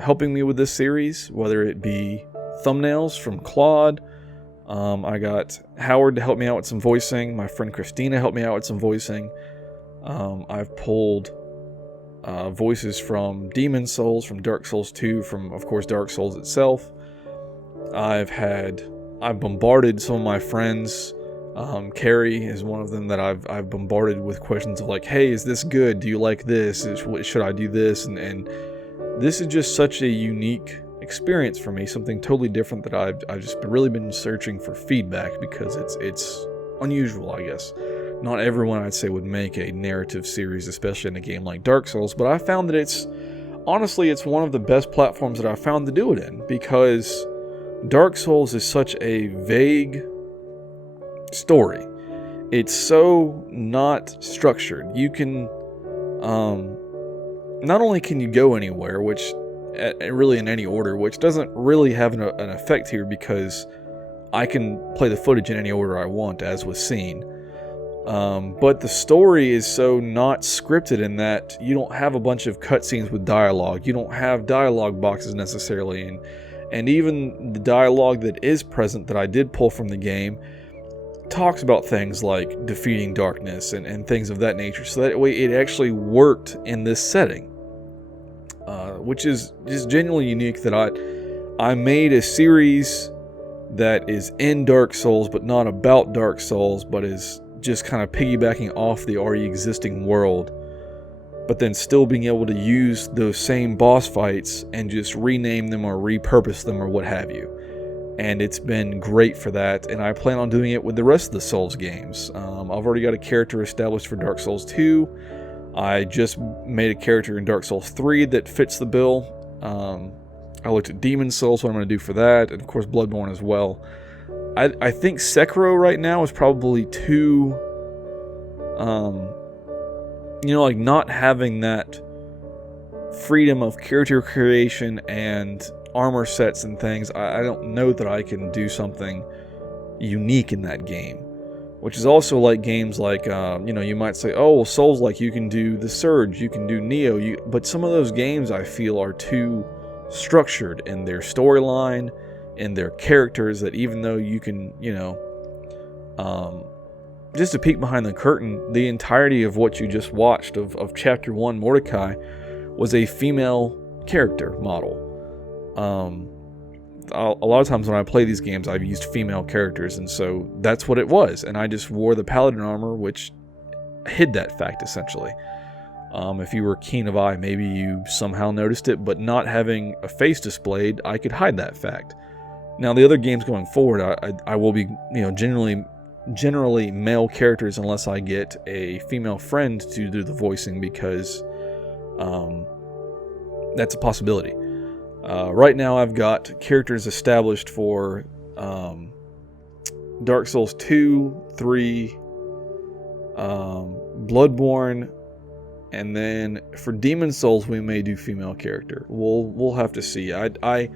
helping me with this series, whether it be thumbnails from Claude. I got Howard to help me out with some voicing. My friend Christina helped me out with some voicing. I've pulled voices from Demon Souls, from Dark Souls 2, from, of course, Dark Souls itself. I've had I've bombarded some of my friends. Carrie is one of them that I've bombarded with questions of like, hey, is this good? Do you like this? Should I do this? And this is just such a unique experience for me, something totally different that I've just really been searching for feedback, because it's unusual, I guess. Not everyone, I'd say, would make a narrative series, especially in a game like Dark Souls, but I found that it's one of the best platforms that I've found to do it in, because Dark Souls is such a vague story. It's so not structured. You can, not only can you go anywhere, which really in any order, which doesn't really have an effect here, because I can play the footage in any order I want, as was seen. But the story is so not scripted in that you don't have a bunch of cutscenes with dialogue. You don't have dialogue boxes necessarily, and even the dialogue that is present that I did pull from the game talks about things like defeating darkness and things of that nature. So that way it actually worked in this setting, which is just genuinely unique, that I made a series that is in Dark Souls but not about Dark Souls, but is just kind of piggybacking off the already existing world, but then still being able to use those same boss fights and just rename them or repurpose them or what have you. And it's been great for that, and I plan on doing it with the rest of the Souls games. I've already got a character established for Dark Souls 2. I just made a character in Dark Souls 3 that fits the bill. I looked at Demon Souls, what I'm going to do for that, and of course Bloodborne as well. I think Sekiro right now is probably too, like not having that freedom of character creation and armor sets and things. I don't know that I can do something unique in that game, which is also like games like, you might say, oh, well, Souls, like you can do The Surge, you can do Neo, but some of those games I feel are too structured in their storyline, in their characters, that even though you can, just to peek behind the curtain, the entirety of what you just watched of Chapter 1, Mordecai, was a female character model. A lot of times when I play these games, I've used female characters, and so that's what it was. And I just wore the paladin armor, which hid that fact, essentially. If you were keen of eye, maybe you somehow noticed it, but not having a face displayed, I could hide that fact. Now, the other games going forward, I will be, generally male characters, unless I get a female friend to do the voicing, because that's a possibility. Right now, I've got characters established for Dark Souls 2, 3, Bloodborne, and then for Demon Souls, we may do female character. We'll have to see. I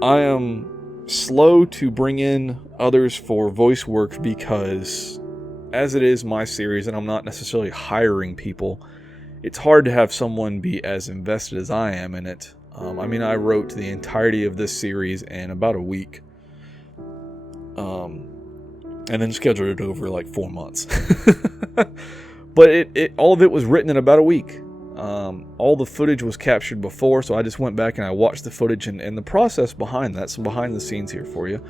am slow to bring in others for voice work, because as it is my series and I'm not necessarily hiring people, it's hard to have someone be as invested as I am in it. I wrote the entirety of this series in about a week, and then scheduled it over like 4 months. But all of it was written in about a week. All the footage was captured before, so I just went back and I watched the footage, and the process behind that, some behind the scenes here for you,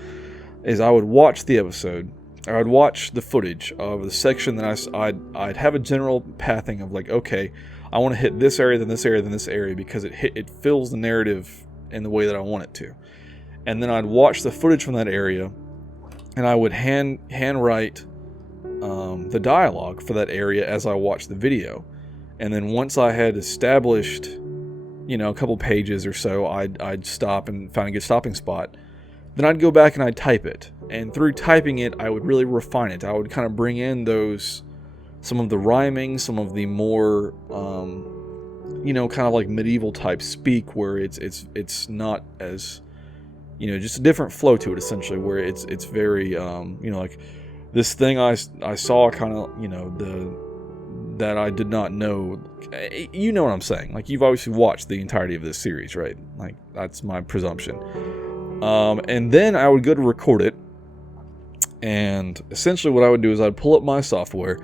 is I would watch the episode, or I'd watch the footage of the section that I'd have a general pathing of like, okay, I want to hit this area, then this area, then this area, because it fills the narrative in the way that I want it to. And then I'd watch the footage from that area, and I would handwrite the dialogue for that area as I watched the video. And then once I had established, a couple pages or so, I'd stop and find a good stopping spot. Then I'd go back and I'd type it. And through typing it, I would really refine it. I would kind of bring in some of the rhyming, some of the more, kind of like medieval type speak, where it's not as, just a different flow to it, essentially, where it's very, like this thing I saw kind of, that I did not know. You know what I'm saying? Like, you've obviously watched the entirety of this series, right? Like, that's my presumption. And then I would go to record it, and essentially what I would do is I'd pull up my software,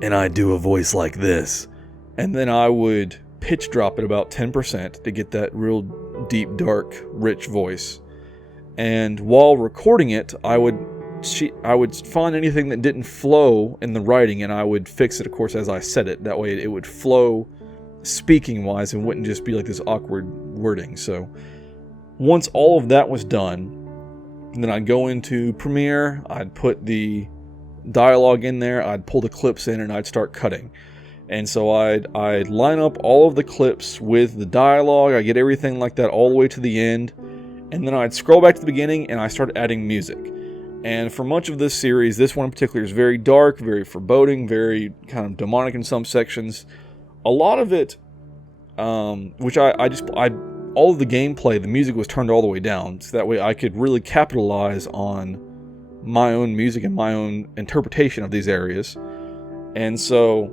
and I'd do a voice like this, and then I would pitch drop it about 10% to get that real deep, dark, rich voice. And while recording it, I would find anything that didn't flow in the writing, and I would fix it, of course, as I said it. That way it would flow speaking wise and wouldn't just be like this awkward wording. So once all of that was done, then I'd go into Premiere, I'd put the dialogue in there, I'd pull the clips in, and I'd start cutting. And so I'd line up all of the clips with the dialogue, I get everything like that all the way to the end, and then I'd scroll back to the beginning and I started adding music. And for much of this series, this one in particular is very dark, very foreboding, very kind of demonic in some sections. A lot of it, which all of the gameplay, the music was turned all the way down, so that way I could really capitalize on my own music and my own interpretation of these areas. And so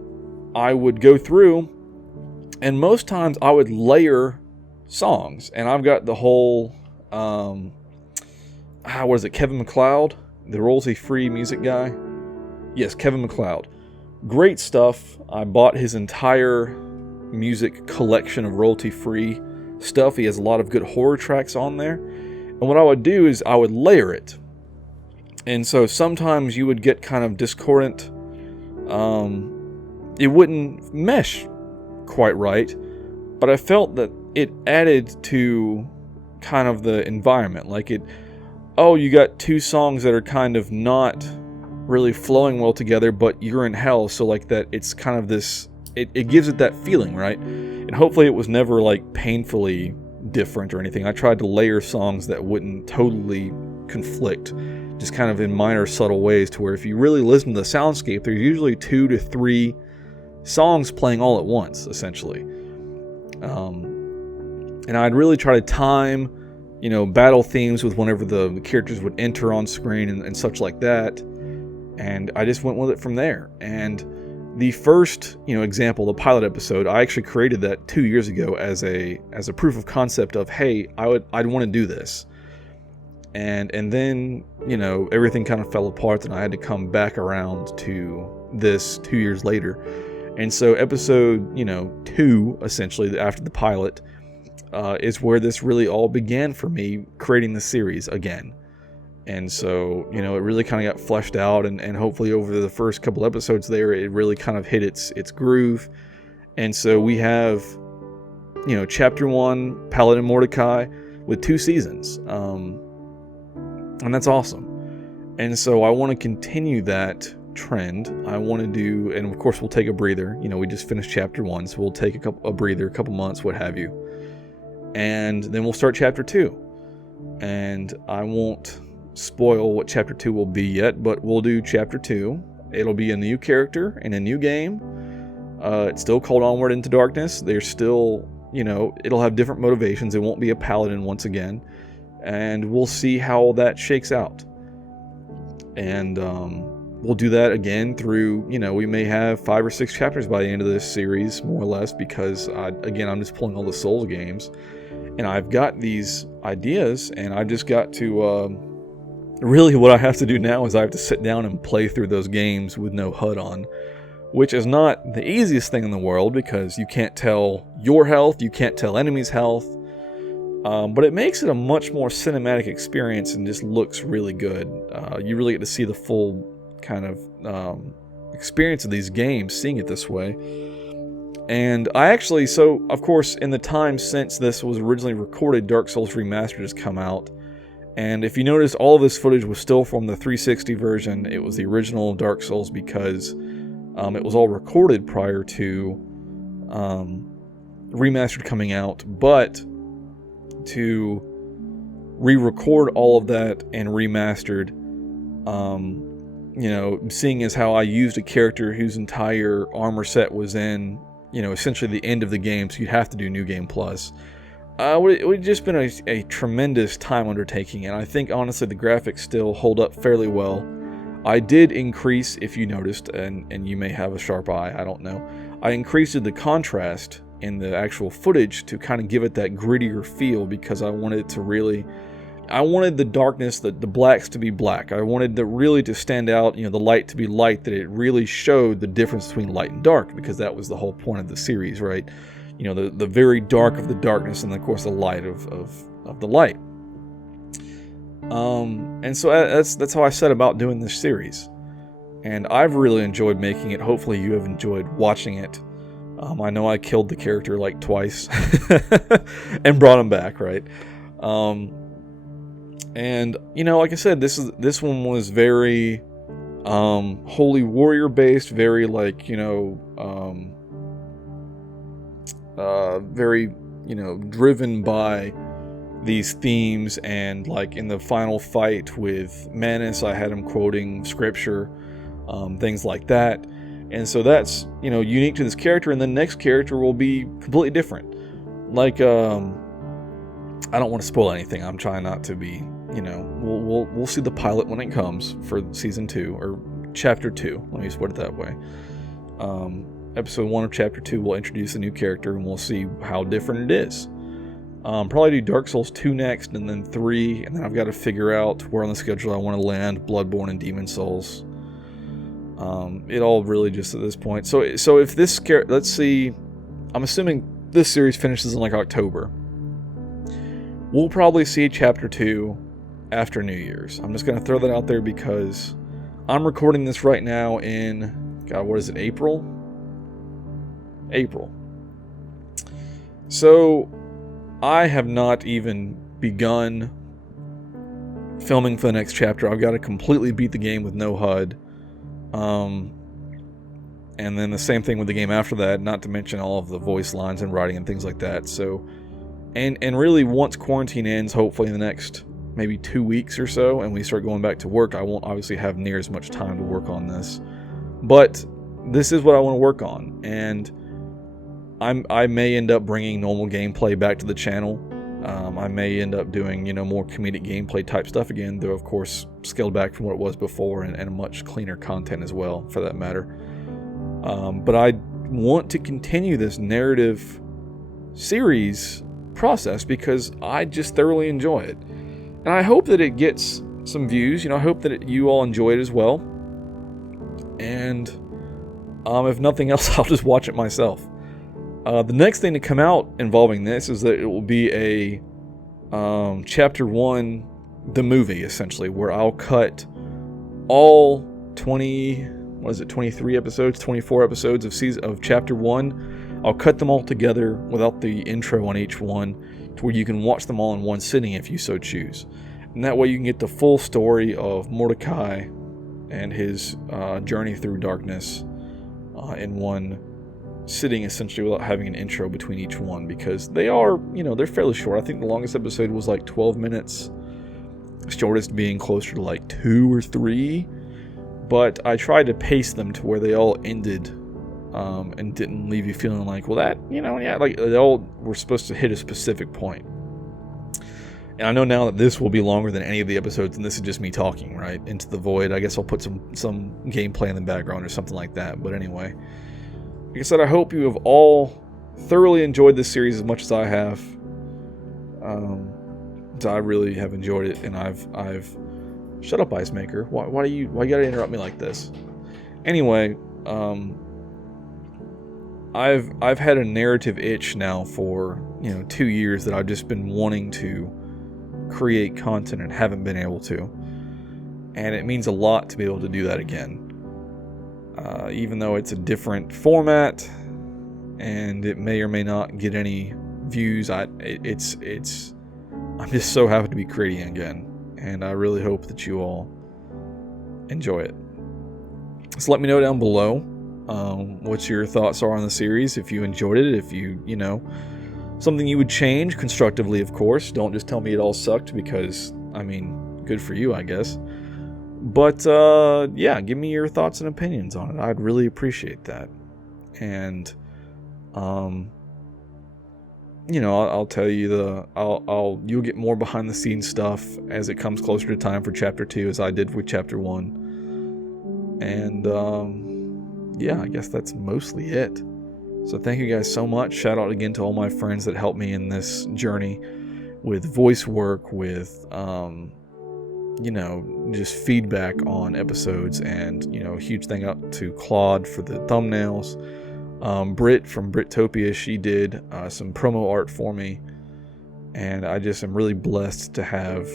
I would go through, and most times I would layer songs, and I've got the whole, what is it, Kevin MacLeod, the royalty-free music guy? Yes, Kevin MacLeod. Great stuff. I bought his entire music collection of royalty-free stuff. He has a lot of good horror tracks on there. And what I would do is I would layer it. And so sometimes you would get kind of discordant. It wouldn't mesh quite right. But I felt that it added to kind of the environment. Like you got two songs that are kind of not really flowing well together, but you're in hell. So like that, it's kind of this, it gives it that feeling, right? And hopefully it was never like painfully different or anything. I tried to layer songs that wouldn't totally conflict, just kind of in minor subtle ways, to where if you really listen to the soundscape, there's usually 2 to 3 songs playing all at once, essentially. And I'd really try to time, battle themes with whenever the characters would enter on screen and such like that. And I just went with it from there. And the first, example, the pilot episode, I actually created that 2 years ago as a proof of concept of, hey, I'd want to do this. And then, everything kind of fell apart, and I had to come back around to this 2 years later. And so episode, 2, essentially, after the pilot, is where this really all began for me, creating the series again. And so, it really kind of got fleshed out, and hopefully over the first couple episodes there, it really kind of hit its groove. And so we have, chapter 1, Paladin Mordecai, with 2 seasons. And that's awesome. And so I want to continue that trend. I want to do, and of course we'll take a breather. We just finished chapter 1, so we'll take a breather, a couple months, what have you. And then we'll start chapter 2. And I won't spoil what chapter 2 will be yet, but we'll do chapter 2. It'll be a new character and a new game. It's still called Onward Into Darkness. There's still, it'll have different motivations. It won't be a paladin once again. And we'll see how that shakes out. And we'll do that again through, we may have 5 or 6 chapters by the end of this series, more or less, because I'm just pulling all the Souls games. And I've got these ideas, and I've just got to, really what I have to do now is I have to sit down and play through those games with no HUD on, which is not the easiest thing in the world, because you can't tell your health, you can't tell enemies' health, but it makes it a much more cinematic experience and just looks really good. You really get to see the full kind of experience of these games, seeing it this way. And I actually, so of course, in the time since this was originally recorded, Dark Souls Remastered has come out. And if you notice, all of this footage was still from the 360 version. It was the original Dark Souls because it was all recorded prior to Remastered coming out. But to re-record all of that and Remastered, seeing as how I used a character whose entire armor set was in, essentially the end of the game, so you'd have to do New Game Plus. It would just been a tremendous time undertaking, and I think honestly the graphics still hold up fairly well. I did increase, if you noticed, and you may have a sharp eye, I don't know, I increased the contrast in the actual footage to kind of give it that grittier feel, because I wanted it to really, I wanted the darkness, the blacks to be black. I wanted the really to stand out, the light to be light, that it really showed the difference between light and dark, because that was the whole point of the series, right? The very dark of the darkness, and of course the light of the light. And so that's how I set about doing this series. And I've really enjoyed making it. Hopefully you have enjoyed watching it. I know I killed the character like twice and brought him back, right? And like I said, this one was very holy warrior based, very very driven by these themes. And like in the final fight with Manus, I had him quoting scripture, things like that. And so that's unique to this character, and the next character will be completely different. Like I don't want to spoil anything. I'm trying not to be, we'll see the pilot when it comes for season 2 or chapter 2. Let me just put it that way. Episode 1 of chapter 2 will introduce a new character, and we'll see how different it is. Probably do Dark Souls 2 next, and then 3, and then I've got to figure out where on the schedule I want to land Bloodborne and Demon Souls. It all really just at this point. So if this let's see, I'm assuming this series finishes in like October. We'll probably see chapter 2 after New Year's. I'm just going to throw that out there because I'm recording this right now in, God, what is it, April? So I have not even begun filming for the next chapter. I've got to completely beat the game with no HUD. And then the same thing with the game after that, not to mention all of the voice lines and writing and things like that. So, and really once quarantine ends, hopefully in the next maybe 2 weeks or so, and we start going back to work, I won't obviously have near as much time to work on this. But this is what I want to work on, and I may end up bringing normal gameplay back to the channel. I may end up doing, more comedic gameplay type stuff again, though of course scaled back from what it was before, and much cleaner content as well, for that matter. But I want to continue this narrative series process because I just thoroughly enjoy it. And I hope that it gets some views. I hope that you all enjoy it as well. And if nothing else, I'll just watch it myself. The next thing to come out involving this is that it will be a chapter 1, the movie, essentially, where I'll cut all 23 episodes, 24 episodes of chapter 1. I'll cut them all together without the intro on each one, to where you can watch them all in one sitting if you so choose. And that way you can get the full story of Mordecai and his journey through darkness in one sitting, essentially, without having an intro between each one, because they are, they're fairly short. I think the longest episode was like 12 minutes, shortest being closer to like 2 or 3. But I tried to pace them to where they all ended and didn't leave you feeling like, well, that, like they all were supposed to hit a specific point. And I know now that this will be longer than any of the episodes, and this is just me talking, right, into the void. I guess I'll put some gameplay in the background or something like that. But anyway, like I said, I hope you have all thoroughly enjoyed this series as much as I have. I really have enjoyed it, and I've shut up, Ice Maker. Why you gotta interrupt me like this? Anyway, I've had a narrative itch now for 2 years that I've just been wanting to create content and haven't been able to, and it means a lot to be able to do that again. Even though it's a different format and it may or may not get any views, I'm just so happy to be creating again. And I really hope that you all enjoy it. So let me know down below what your thoughts are on the series. If you enjoyed it, if you something you would change, constructively, of course. Don't just tell me it all sucked, because, good for you, I guess. But, yeah, give me your thoughts and opinions on it. I'd really appreciate that. And, I'll tell you you'll get more behind the scenes stuff as it comes closer to time for chapter 2, as I did with chapter 1. And yeah, I guess that's mostly it. So thank you guys so much. Shout out again to all my friends that helped me in this journey with voice work, with just feedback on episodes, and a huge thing up to Claude for the thumbnails. Britt from Brittopia, she did some promo art for me, and I just am really blessed to have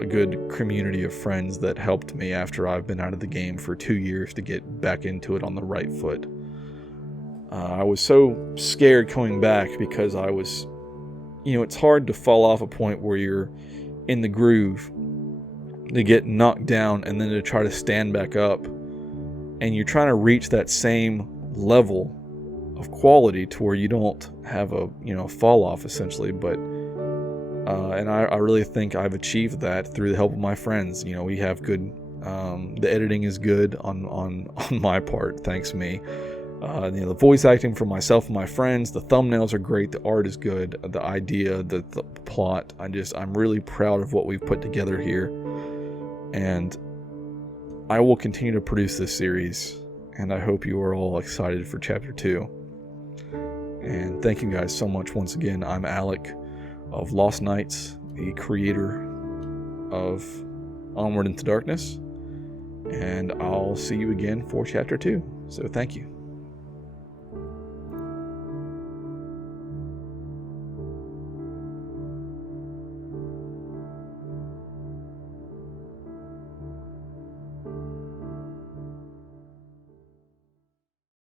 a good community of friends that helped me after I've been out of the game for 2 years to get back into it on the right foot. I was so scared coming back because I was, it's hard to fall off a point where you're in the groove, to get knocked down and then to try to stand back up, and you're trying to reach that same level of quality to where you don't have a fall off essentially. But and I really think I've achieved that through the help of my friends. We have good, the editing is good on my part, thanks me. The voice acting for myself and my friends, the thumbnails are great, the art is good, the idea, the plot, I'm really proud of what we've put together here, and I will continue to produce this series, and I hope you are all excited for chapter 2. And thank you guys so much once again. I'm Alec of Lost Knights, the creator of Onward into Darkness, and I'll see you again for chapter 2. So thank you.